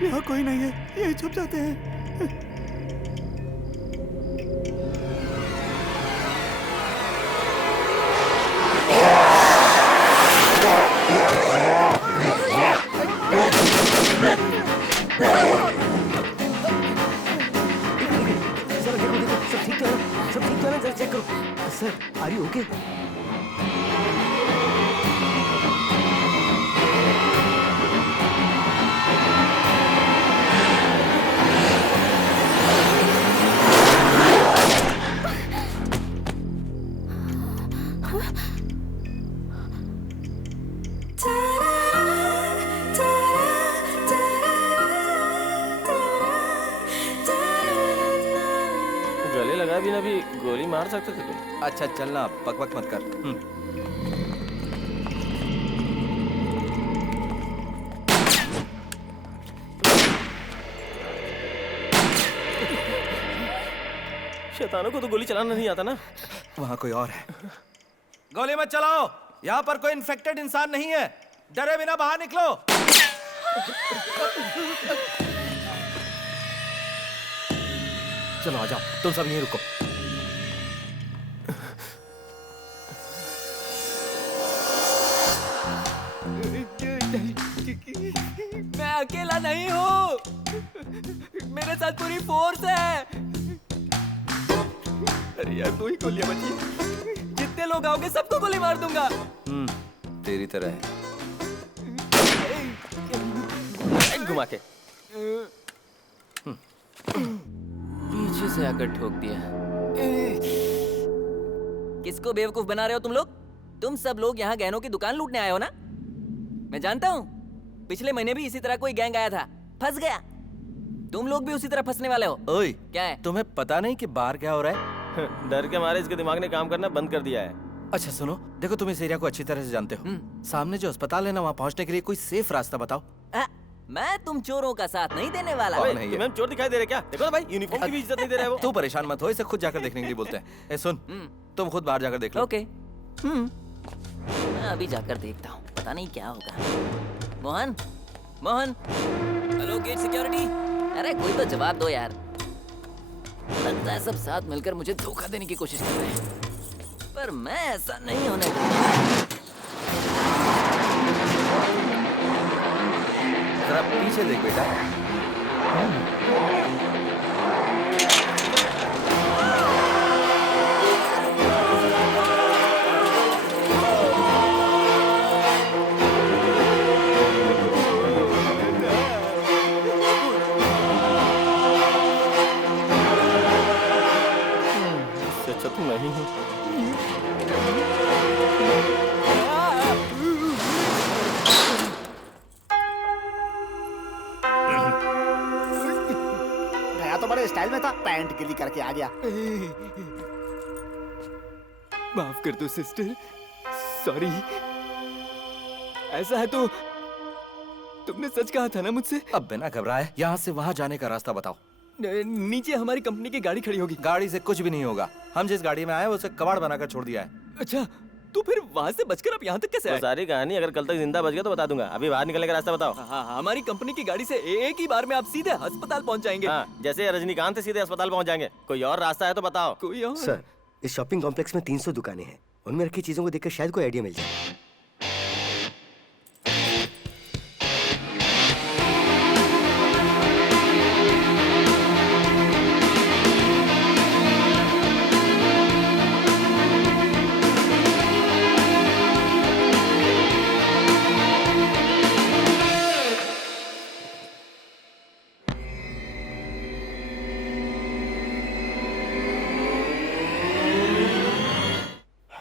यहाँ कोई नहीं है, यही छुप जाते हैं। सर देखो देखो, सब ठीक तो है ना? सब ठीक तो है ना? जरा चेक करो। Sir are you okay? गले लगा भी ना भी गोली मार सकते थे तुम। अच्छा चलना, बकबक मत कर। शैतानों को तो गोली चलाना नहीं आता ना। वहाँ कोई और है। गोली मत चलाओ, यहाँ पर कोई इन्फेक्टेड इंसान नहीं है। डरे बिना बाहर निकलो। चलो आ जाओ, तुम सब यहीं रुको। मैं अकेला नहीं हूँ, मेरे साथ पूरी फोर्स है। अरे यार तू ही गोलियां बची। जितने लोग आओगे सबको गोली मार दूंगा। तेरी तरह है। घुमा के पीछे से आकर ठोक दिया। किसको बेवकूफ बना रहे हो तुम लोग? तुम सब लोग यहाँ गहनों की दुकान लूटने आए हो ना? मैं जानता हूँ, पिछले महीने भी इसी तरह कोई गैंग आया था, फंस गया। तुम लोग भी उसी तरह फंसने वाले हो। ओए, क्या है? तुम्हें पता नहीं कि बाहर क्या हो रहा है? डर के मारे इसके दिमाग ने काम करना बंद कर दिया है। अच्छा सुनो, देखो तुम इस एरिया को अच्छी तरह से जानते हो। सामने जो अस्पताल है ना, वहाँ पहुँचने के लिए कोई सेफ रास्ता बताओ। मैं तुम चोरों का साथ नहीं देने वाला। ओए, तुम्हें चोर दिखाई दे रहे क्या? देखो ना भाई, यूनिफॉर्म की भी इज्जत नहीं दे रहा है वो। तू परेशान मत हो, इसे खुद जाकर देखने के लिए बोलते हैं। ए सुन, तुम खुद बाहर जाकर देख लो। ओके। मैं अभी जाकर देखता हूँ, पता नहीं क्या होगा। Mohan, Mohan. Hello gate security. अरे कोई तो जवाब दो यार। लगता है सब साथ मिलकर मुझे धोखा देने की कोशिश कर रहे हैं, पर मैं ऐसा नहीं होने दूंगा। जरा पीछे देख बेटा। इससे अच्छा तो मैं ही हूँ। गया तो बड़े स्टाइल में था, पैंट गिली करके आ गया। माफ कर दो सिस्टर, सॉरी। ऐसा है तो तुमने सच कहा था ना मुझसे? अब बिना घबराए यहाँ से वहाँ जाने का रास्ता बताओ। नीचे हमारी कंपनी की गाड़ी खड़ी होगी। गाड़ी से कुछ भी नहीं होगा। हम जिस गाड़ी में आए उसे कबाड़ बनाकर छोड़ दिया है। अच्छा, तो फिर वहाँ से बचकर आप यहाँ तक कैसे आए? सारी कहानी अगर कल तक जिंदा बच गया तो बता दूंगा। अभी बाहर निकलने का रास्ता बताओ। हाँ, हमारी कंपनी की गाड़ी से एक ही बार में आप सीधे अस्पताल पहुँच जाएंगे। हाँ, जैसे रजनीकांत से सीधे अस्पताल पहुँच जाएंगे। कोई और रास्ता है तो बताओ। कोई और? सर, इस शॉपिंग कॉम्प्लेक्स में 300 दुकानें हैं। उनमें रखी चीजों को देखकर शायद कोई आइडिया मिल जाए।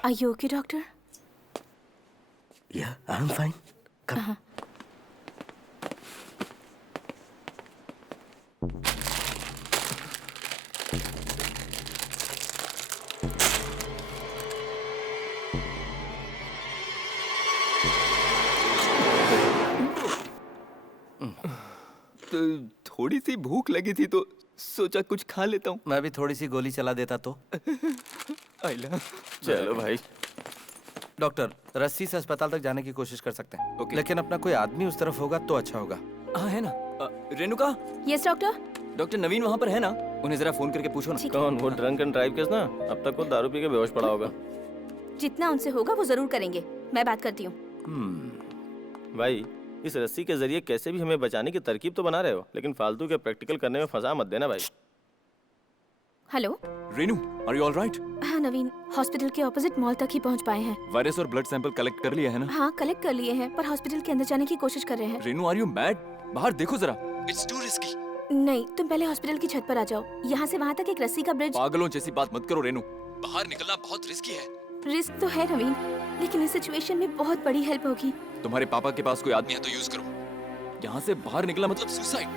Are you okay, doctor? Yeah, I'm fine. Come. तो थोड़ी सी भूख लगी थी तो सोचा कुछ खा लेता हूँ। मैं भी थोड़ी सी गोली चला देता तो। आइला। चलो भाई। डॉक्टर, रस्सी से अस्पताल तक जाने की कोशिश कर सकते हैं। लेकिन अपना कोई आदमी उस तरफ होगा तो अच्छा होगा। हाँ है ना। Renuka. Yes doctor. Doctor Naveen वहाँ पर है ना? उन्हें जरा फोन करके पूछो ना। कौन? वो ड्रंक एंड ड्राइव केस ना? अब तक वो दारू पी के बेहोश पड़ा होगा। जितना उनसे होगा वो जरूर करेंगे, मैं बात करती हूँ। भाई, इस रस्सी के जरिए कैसे भी हमें बचाने की तरकीब तो बना रहे हो, लेकिन फालतू के प्रैक्टिकल करने में फंसा मत देना भाई। Hello Renu, are you alright? हाँ नवीन, हॉस्पिटल के ऑपोजिट मॉल तक ही पहुँच पाए हैं। वायरस और ब्लड सैंपल कलेक्ट कर लिया है ना? हाँ कलेक्ट कर लिए हैं, पर हॉस्पिटल के अंदर जाने की कोशिश कर रहे हैं। Renu, are you mad? बाहर देखो जरा। It's too risky. नहीं, तुम पहले हॉस्पिटल की छत पर आ जाओ। यहाँ से वहाँ तक एक रस्सी का ब्रिज। पागलों जैसी बात मत करो रेनू, बाहर निकलना बहुत रिस्की है। रिस्क तो है नवीन, लेकिन इस सिचुएशन में बहुत बड़ी हेल्प होगी। तुम्हारे पापा के पास कोई आदमी है तो यूज करो। यहाँ से बाहर निकला मतलब सुसाइड।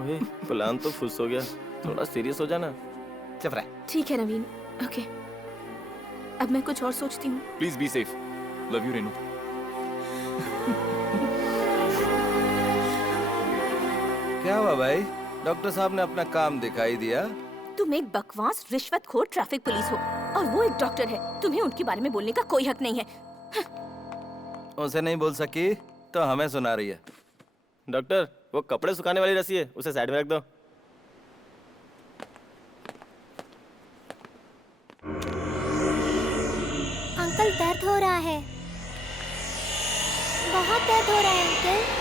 ओए, प्लान तो फुस हो गया, थोड़ा सीरियस हो जाना। चुप रह। ठीक है नवीन, ओके। अब मैं कुछ और सोचती हूँ। Please be safe. Love you Renu. क्या हुआ भाई? डॉक्टर साहब ने अपना काम दिखाई दिया। तुम एक बकवास रिश्वतखोर ट्रैफिक पुलिस हो और वो एक डॉक्टर है। तुम्हें उनके बारे में बोलने का कोई हक नहीं है। उसे नहीं बोल सकी तो हमें सुना रही है। डॉक्टर, वो कपड़े सुखाने वाली रस्सी है, उसे साइड में रख दो। अंकल दर्द हो रहा है, बहुत दर्द हो रहा है अंकल।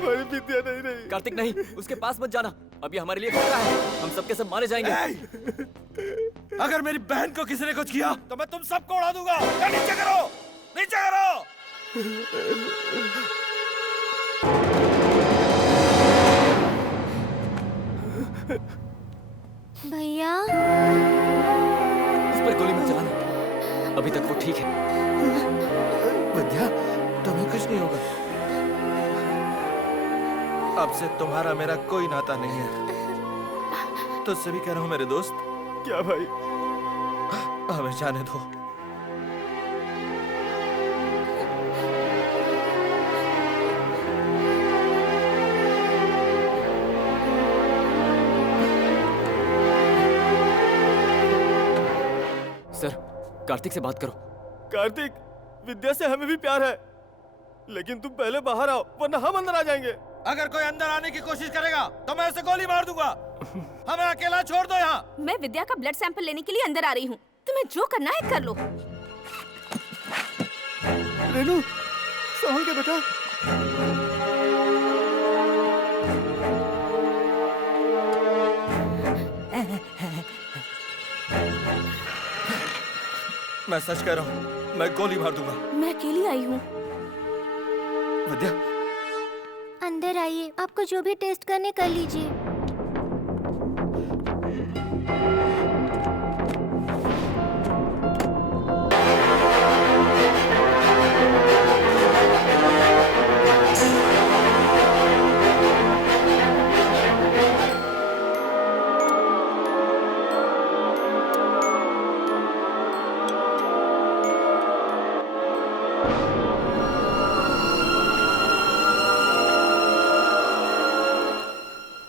हमारी विद्या नहीं रही। कार्तिक नहीं, उसके पास मत जाना। अब ये हमारे लिए खतरा है। हम सबके सब मारे जाएंगे। अगर मेरी बहन को किसी ने कुछ किया तो मैं तुम सबको उड़ा दूंगा। नीचे करो, नीचे करो। भैया उस पर गोली मत चलाना। अभी तक वो ठीक है। विद्या, तुम्हें कुछ नहीं होगा। अब से तुम्हारा मेरा कोई नाता नहीं है। तुझसे भी कह रहा हूँ मेरे दोस्त। क्या भाई? हमें जाने दो। सर, कार्तिक से बात करो। कार्तिक, विद्या से हमें भी प्यार है, लेकिन तुम पहले बाहर आओ वरना हम अंदर आ जाएंगे। अगर कोई अंदर आने की कोशिश करेगा तो मैं उसे गोली मार दूंगा। हमें अकेला छोड़ दो यहाँ। मैं विद्या का ब्लड सैंपल लेने के लिए अंदर आ रही हूँ। तुम्हें जो करना है कर लो। रेनू, संभल के बेटा। मैं सच कह रहा हूँ, मैं गोली मार दूंगा। मैं अकेली आई हूँ। विद्या, अंदर आइए, आपको जो भी टेस्ट करने कर लीजिए।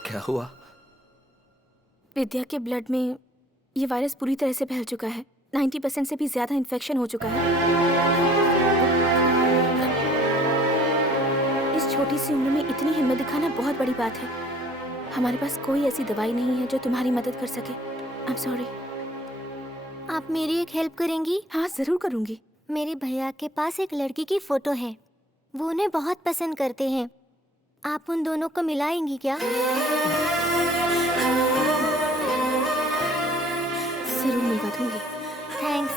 क्या हुआ? विद्या के ब्लड में ये वायरस पूरी तरह से फैल चुका है। 90% से भी ज्यादा इन्फेक्शन हो चुका है। इस छोटी सी उम्र में इतनी हिम्मत दिखाना बहुत बड़ी बात है। हमारे पास कोई ऐसी दवाई नहीं है जो तुम्हारी मदद कर सके। I am sorry. आप मेरी एक हेल्प करेंगी? हाँ, जरूर करूंगी। मेरे भैया के पास एक लड़की की फोटो है, वो उन्हें बहुत पसंद करते हैं। आप उन दोनों को मिलाएंगी क्या? जरूर मिलवा दूंगी। थैंक्स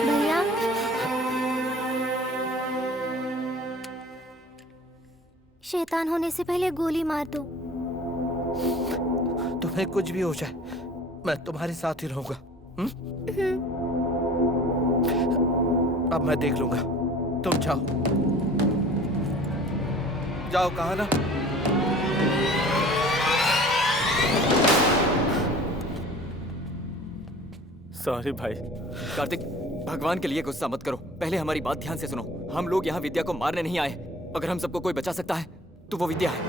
भैया। शैतान होने से पहले गोली मार दो। तुम्हें कुछ भी हो जाए, मैं तुम्हारे साथ ही रहूंगा। अब मैं देख लूंगा। तुम जाओ, जाओ। कहा ना? सॉरी भाई। कार्तिक, भगवान के लिए गुस्सा मत करो। पहले हमारी बात ध्यान से सुनो। हम लोग यहाँ विद्या को मारने नहीं आए। अगर हम सबको कोई बचा सकता है तो वो विद्या है।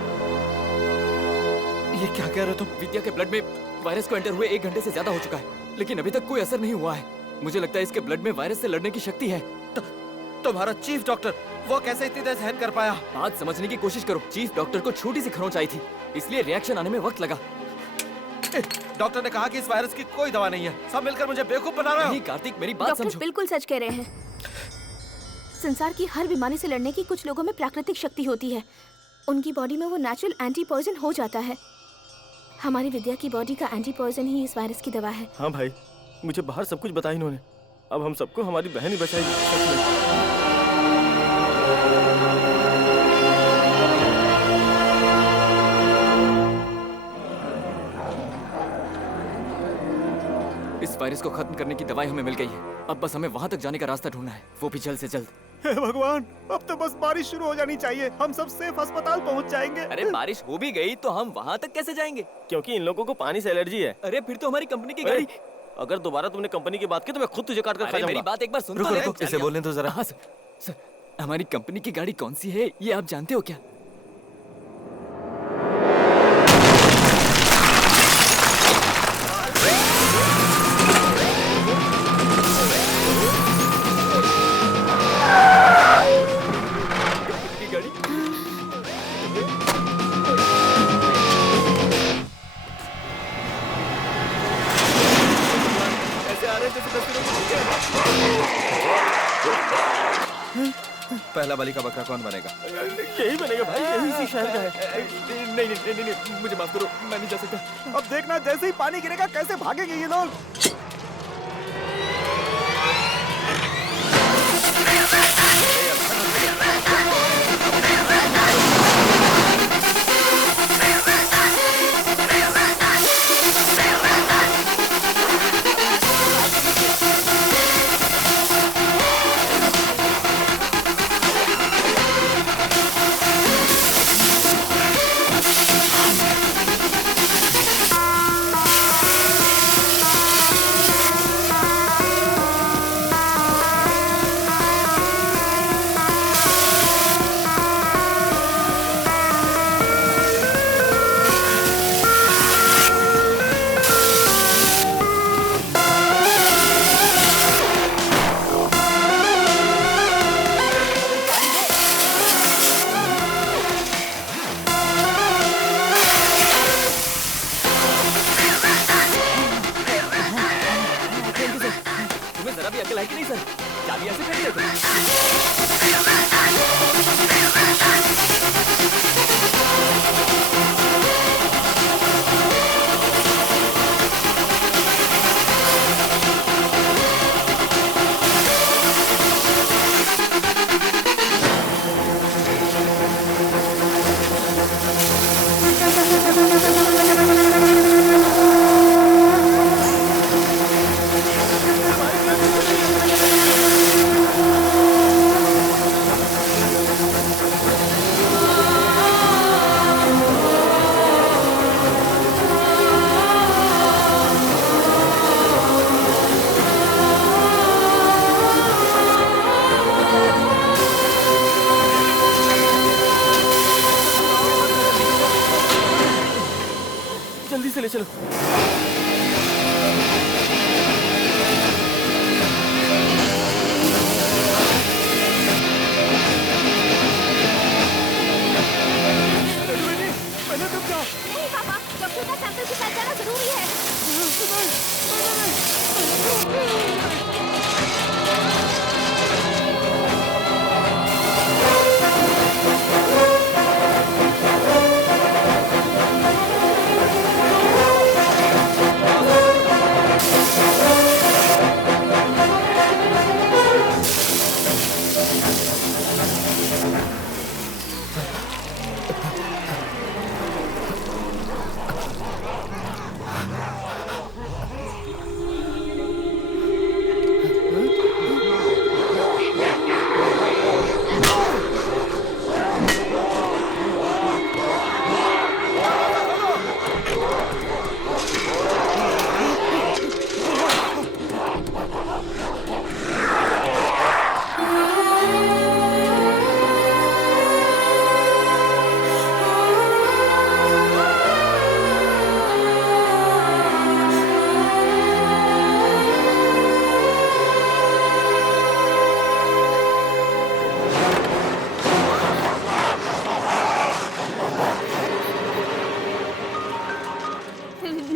ये क्या कह रहे हो तुम? विद्या के ब्लड में वायरस को एंटर हुए 1 घंटे से ज्यादा हो चुका है, लेकिन अभी तक कोई असर नहीं हुआ है। मुझे लगता है इसके ब्लड में वायरस से लड़ने की शक्ति है। तुम्हारा चीफ डॉक्टर, वो कैसे इतनी देर सहन कर पाया? बात समझने की कोशिश करो। चीफ डॉक्टर को छोटी सी खरोंच आई थी, इसलिए रिएक्शन आने में वक्त लगा। डॉक्टर ने कहा कि इस वायरस की कोई दवा नहीं है। सब मिलकर मुझे बेवकूफ बना रहे हो। नहीं कार्तिक, मेरी बात डॉक्टर समझो। बिल्कुल सच कह रहे हैं। संसार की हर बीमारी से लड़ने की कुछ लोगों में प्राकृतिक शक्ति होती है। उनकी बॉडी में वो नेचुरल एंटी पॉइजन हो जाता है। हमारी विद्या की बॉडी का एंटी पॉइजन ही इस वायरस की दवा है। हाँ भाई, मुझे बाहर सब कुछ बताया इन्होंने। अब हम सबको हमारी बहन ही बचाएगी। इस वायरस को खत्म करने की दवाई हमें मिल गई है। अब बस हमें वहाँ तक जाने का रास्ता ढूंढना है, वो भी जल्द से जल्द। हे भगवान, अब तो बस बारिश शुरू हो जानी चाहिए। हम सब सेफ अस्पताल पहुंच जाएंगे। अरे बारिश हो भी गई तो हम वहाँ तक कैसे जाएंगे? क्योंकि इन लोगों को पानी से एलर्जी है। अरे फिर तो हमारी कंपनी की गाड़ी। अगर दोबारा तुमने कंपनी की बात की तो मैं खुद तुझे काट कर खा अरे मेरी जाऊंगा। बात एक बार सुन तो रुको, ले। रुको, इसे बोलने दो जरा। हाँ सर, हमारी कंपनी की गाड़ी कौन सी है ये आप जानते हो क्या? पहला बलि का बकरा कौन बनेगा? यही बनेगा भाई, यही इसी शहर का है। नहीं, मुझे माफ करो, मैं नहीं जा सकता। अब देखना जैसे ही पानी गिरेगा कैसे भागेंगे ये लोग। जल्दी से ले चलो। नहीं पापा, डॉक्टर का सैंपल के साथ जाना जरूरी है।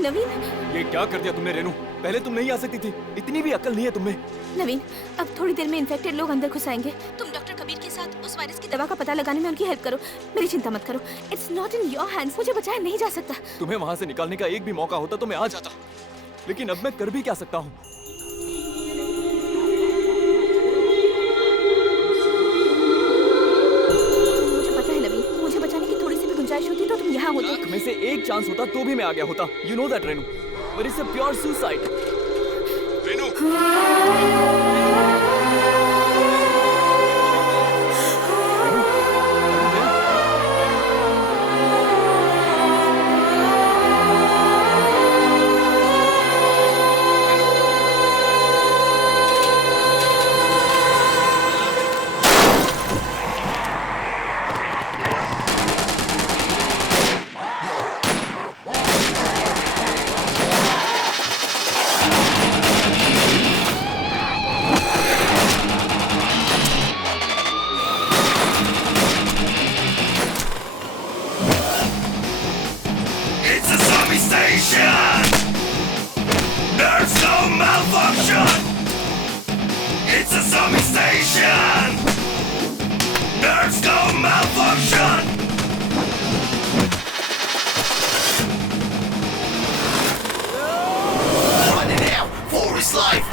नवीन, ये क्या कर दिया तुमने रेनू? पहले तुम नहीं आ सकती थी, इतनी भी अकल नहीं है तुम्हें। नवीन, अब थोड़ी देर में इन्फेक्टेड लोग अंदर घुस आएंगे। तुम डॉक्टर कबीर के साथ उस वायरस की दवा का पता लगाने में उनकी हेल्प करो। मेरी चिंता मत करो, it's not in your hands. मुझे बचाया नहीं जा सकता। तुम्हें वहाँ से निकालने का एक भी मौका होता तो मैं आ जाता, लेकिन अब मैं कर भी क्या सकता हूँ? मुझे पता है नवीन, मुझे बचाने की थोड़ी सी भी गुंजाइश होती तो तुम यहाँ होते। लाख में से एक चांस होता तो भी मैं आ गया होता। You know that Renu, but it's a pure suicide. Renu,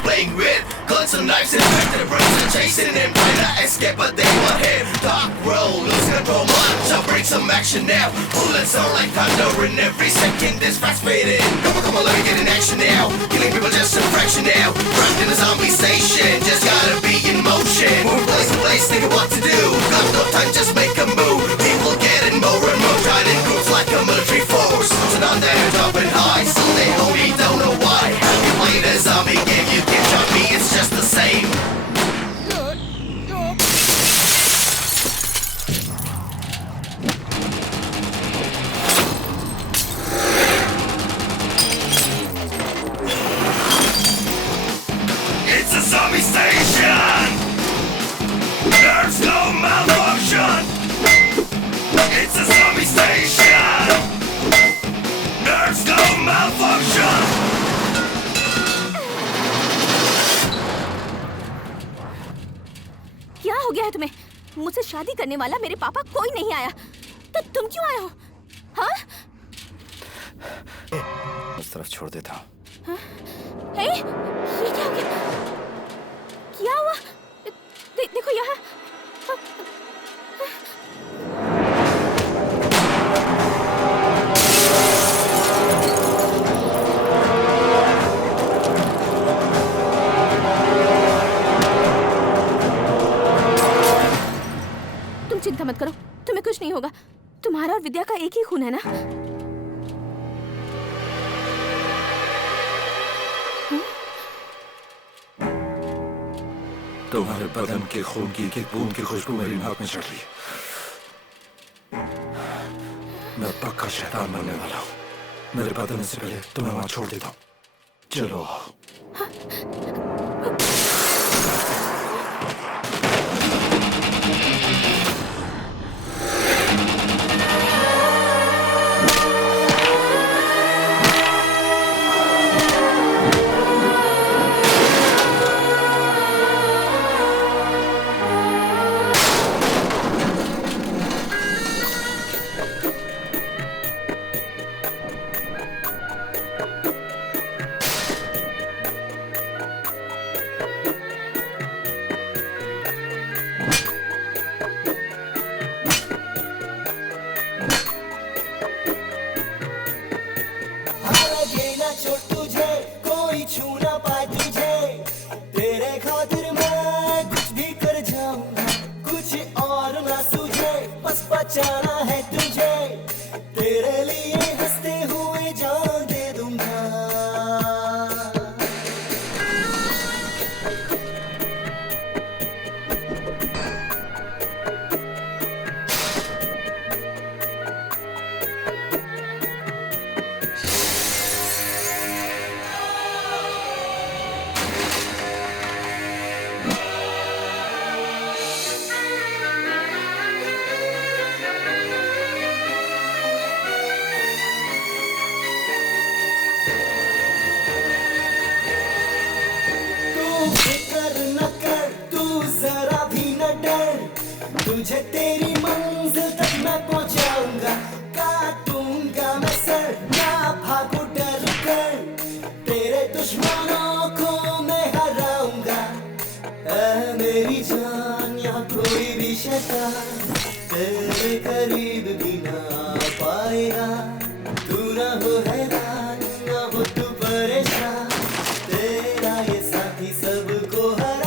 playing with guns and knives, infected brains and chasing him, trying to escape, but they want him. Dark road, lose control, march, I'll bring some action now. Bullets sound like thunder, and every second is fast fading. Come on, let me get in action now. Killing people just a fraction now. Trapped in a zombie station, just gotta be in motion. Move place to place, think of what to do. Got no time, just make a move. People getting more and more tied in groups like a military force. So now they're dropping high, so they only don't know why. Have you played a zombie game? You can shot me, it's just the same. It's a zombie station! There's no malfunction! It's a zombie station! There's no malfunction! क्या हो गया है तुम्हें? मुझसे शादी करने वाला मेरे पापा कोई नहीं आया, तो तुम क्यों आए हो? हाँ? उस तरफ छोड़ देता हूँ। हे, ये क्या हो गया? क्या हुआ? देखो यहाँ। तुम चिंता मत करो, तुम्हें कुछ नहीं होगा। तुम्हारा और विद्या का एक ही खून है ना? तुम्हारे बदन के खून की एक बूंद की खुशबू मेरी नाक में चढ़ रही है। मैं पक्का शैतान बनने वाला हूँ। मेरे बदलने से पहले तुम्हें वहां छोड़ देता हूँ। चलो। बचाना है तुझे, तेरे लिए हंसते हुए जान दे दूंगा। तुझे तेरी मंजिल तक मैं पहुंचाऊंगा, काटूंगा मैं सर, ना भागो डर कर, तेरे दुश्मनों को मैं हराऊंगा। ऐ मेरी जान, यहाँ कोई भी शैतान तेरे करीब भी ना आ पाएगा। तू ना हो हैरान, ना हो तू परेशान, तेरा ये साथी सबको हराएगा।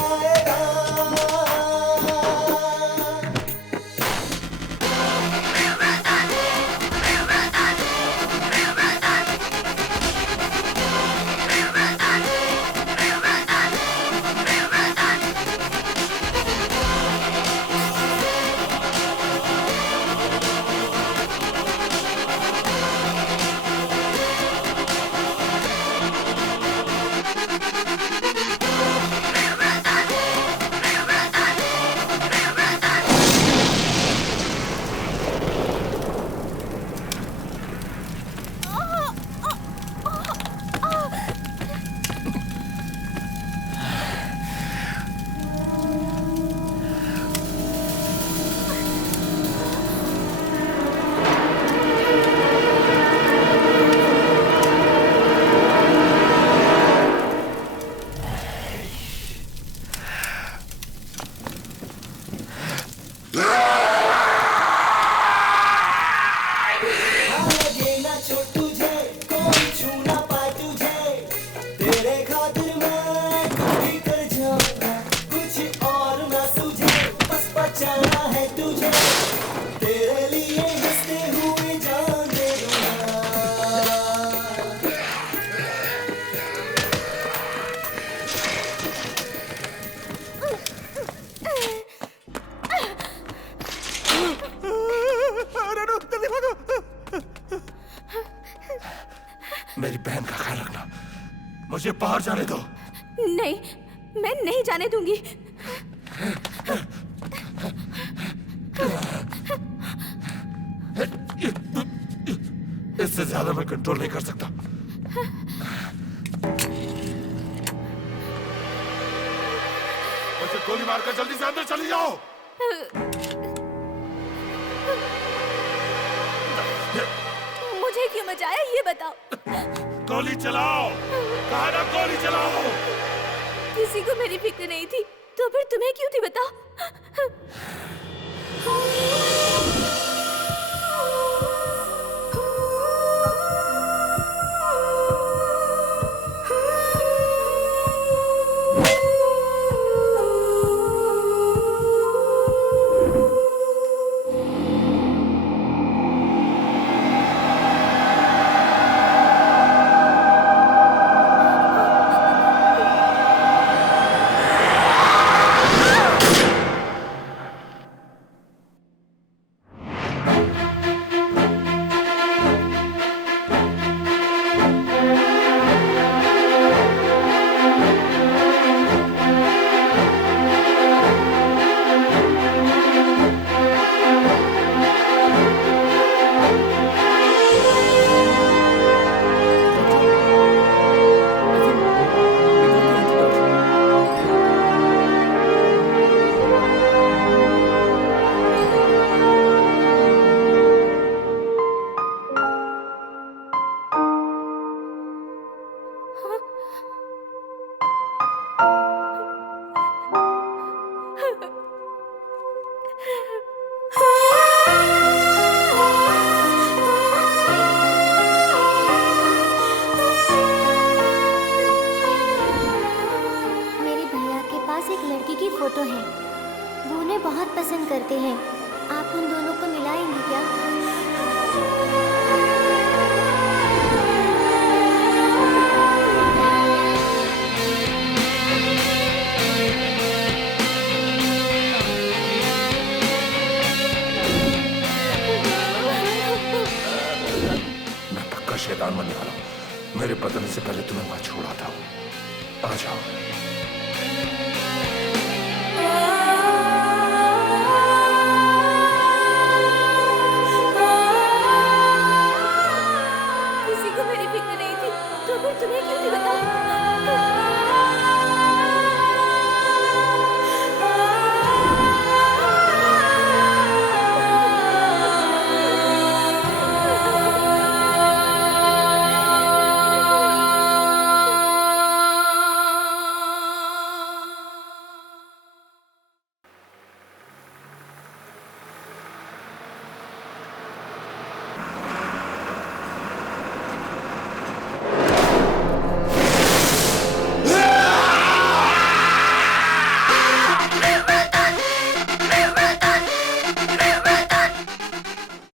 लगे ना चोट तुझे, कोई छू ना पाए तुझे, तेरे खातिर मैं कुछ भी कर जाऊंगा, कुछ और ना सूझे, बस बचाना है तुझे, तेरे लिए हंसते हुए जान दे दूंगा। मेरी बहन का ख्याल रखना। मुझे बाहर जाने दो। नहीं, मैं नहीं जाने दूंगी। इससे ज्यादा मैं कंट्रोल नहीं कर सकता। मुझे गोली मारकर जल्दी से अंदर चली जाओ। मुझे क्यों मचाया ये बताओ। गोली चलाओ। कहा ना गोली चलाओ। किसी को मेरी फिक्र नहीं थी, तो फिर तुम्हें क्यों थी बताओ। फोटो है, वो उन्हें बहुत पसंद करते हैं। आप उन दोनों को मिलाएंगे क्या? मैं पक्का शैतान बनने वाला हूँ। मेरे बदलने से पहले तुम्हें वहां छोड़ा था। आ जाओ।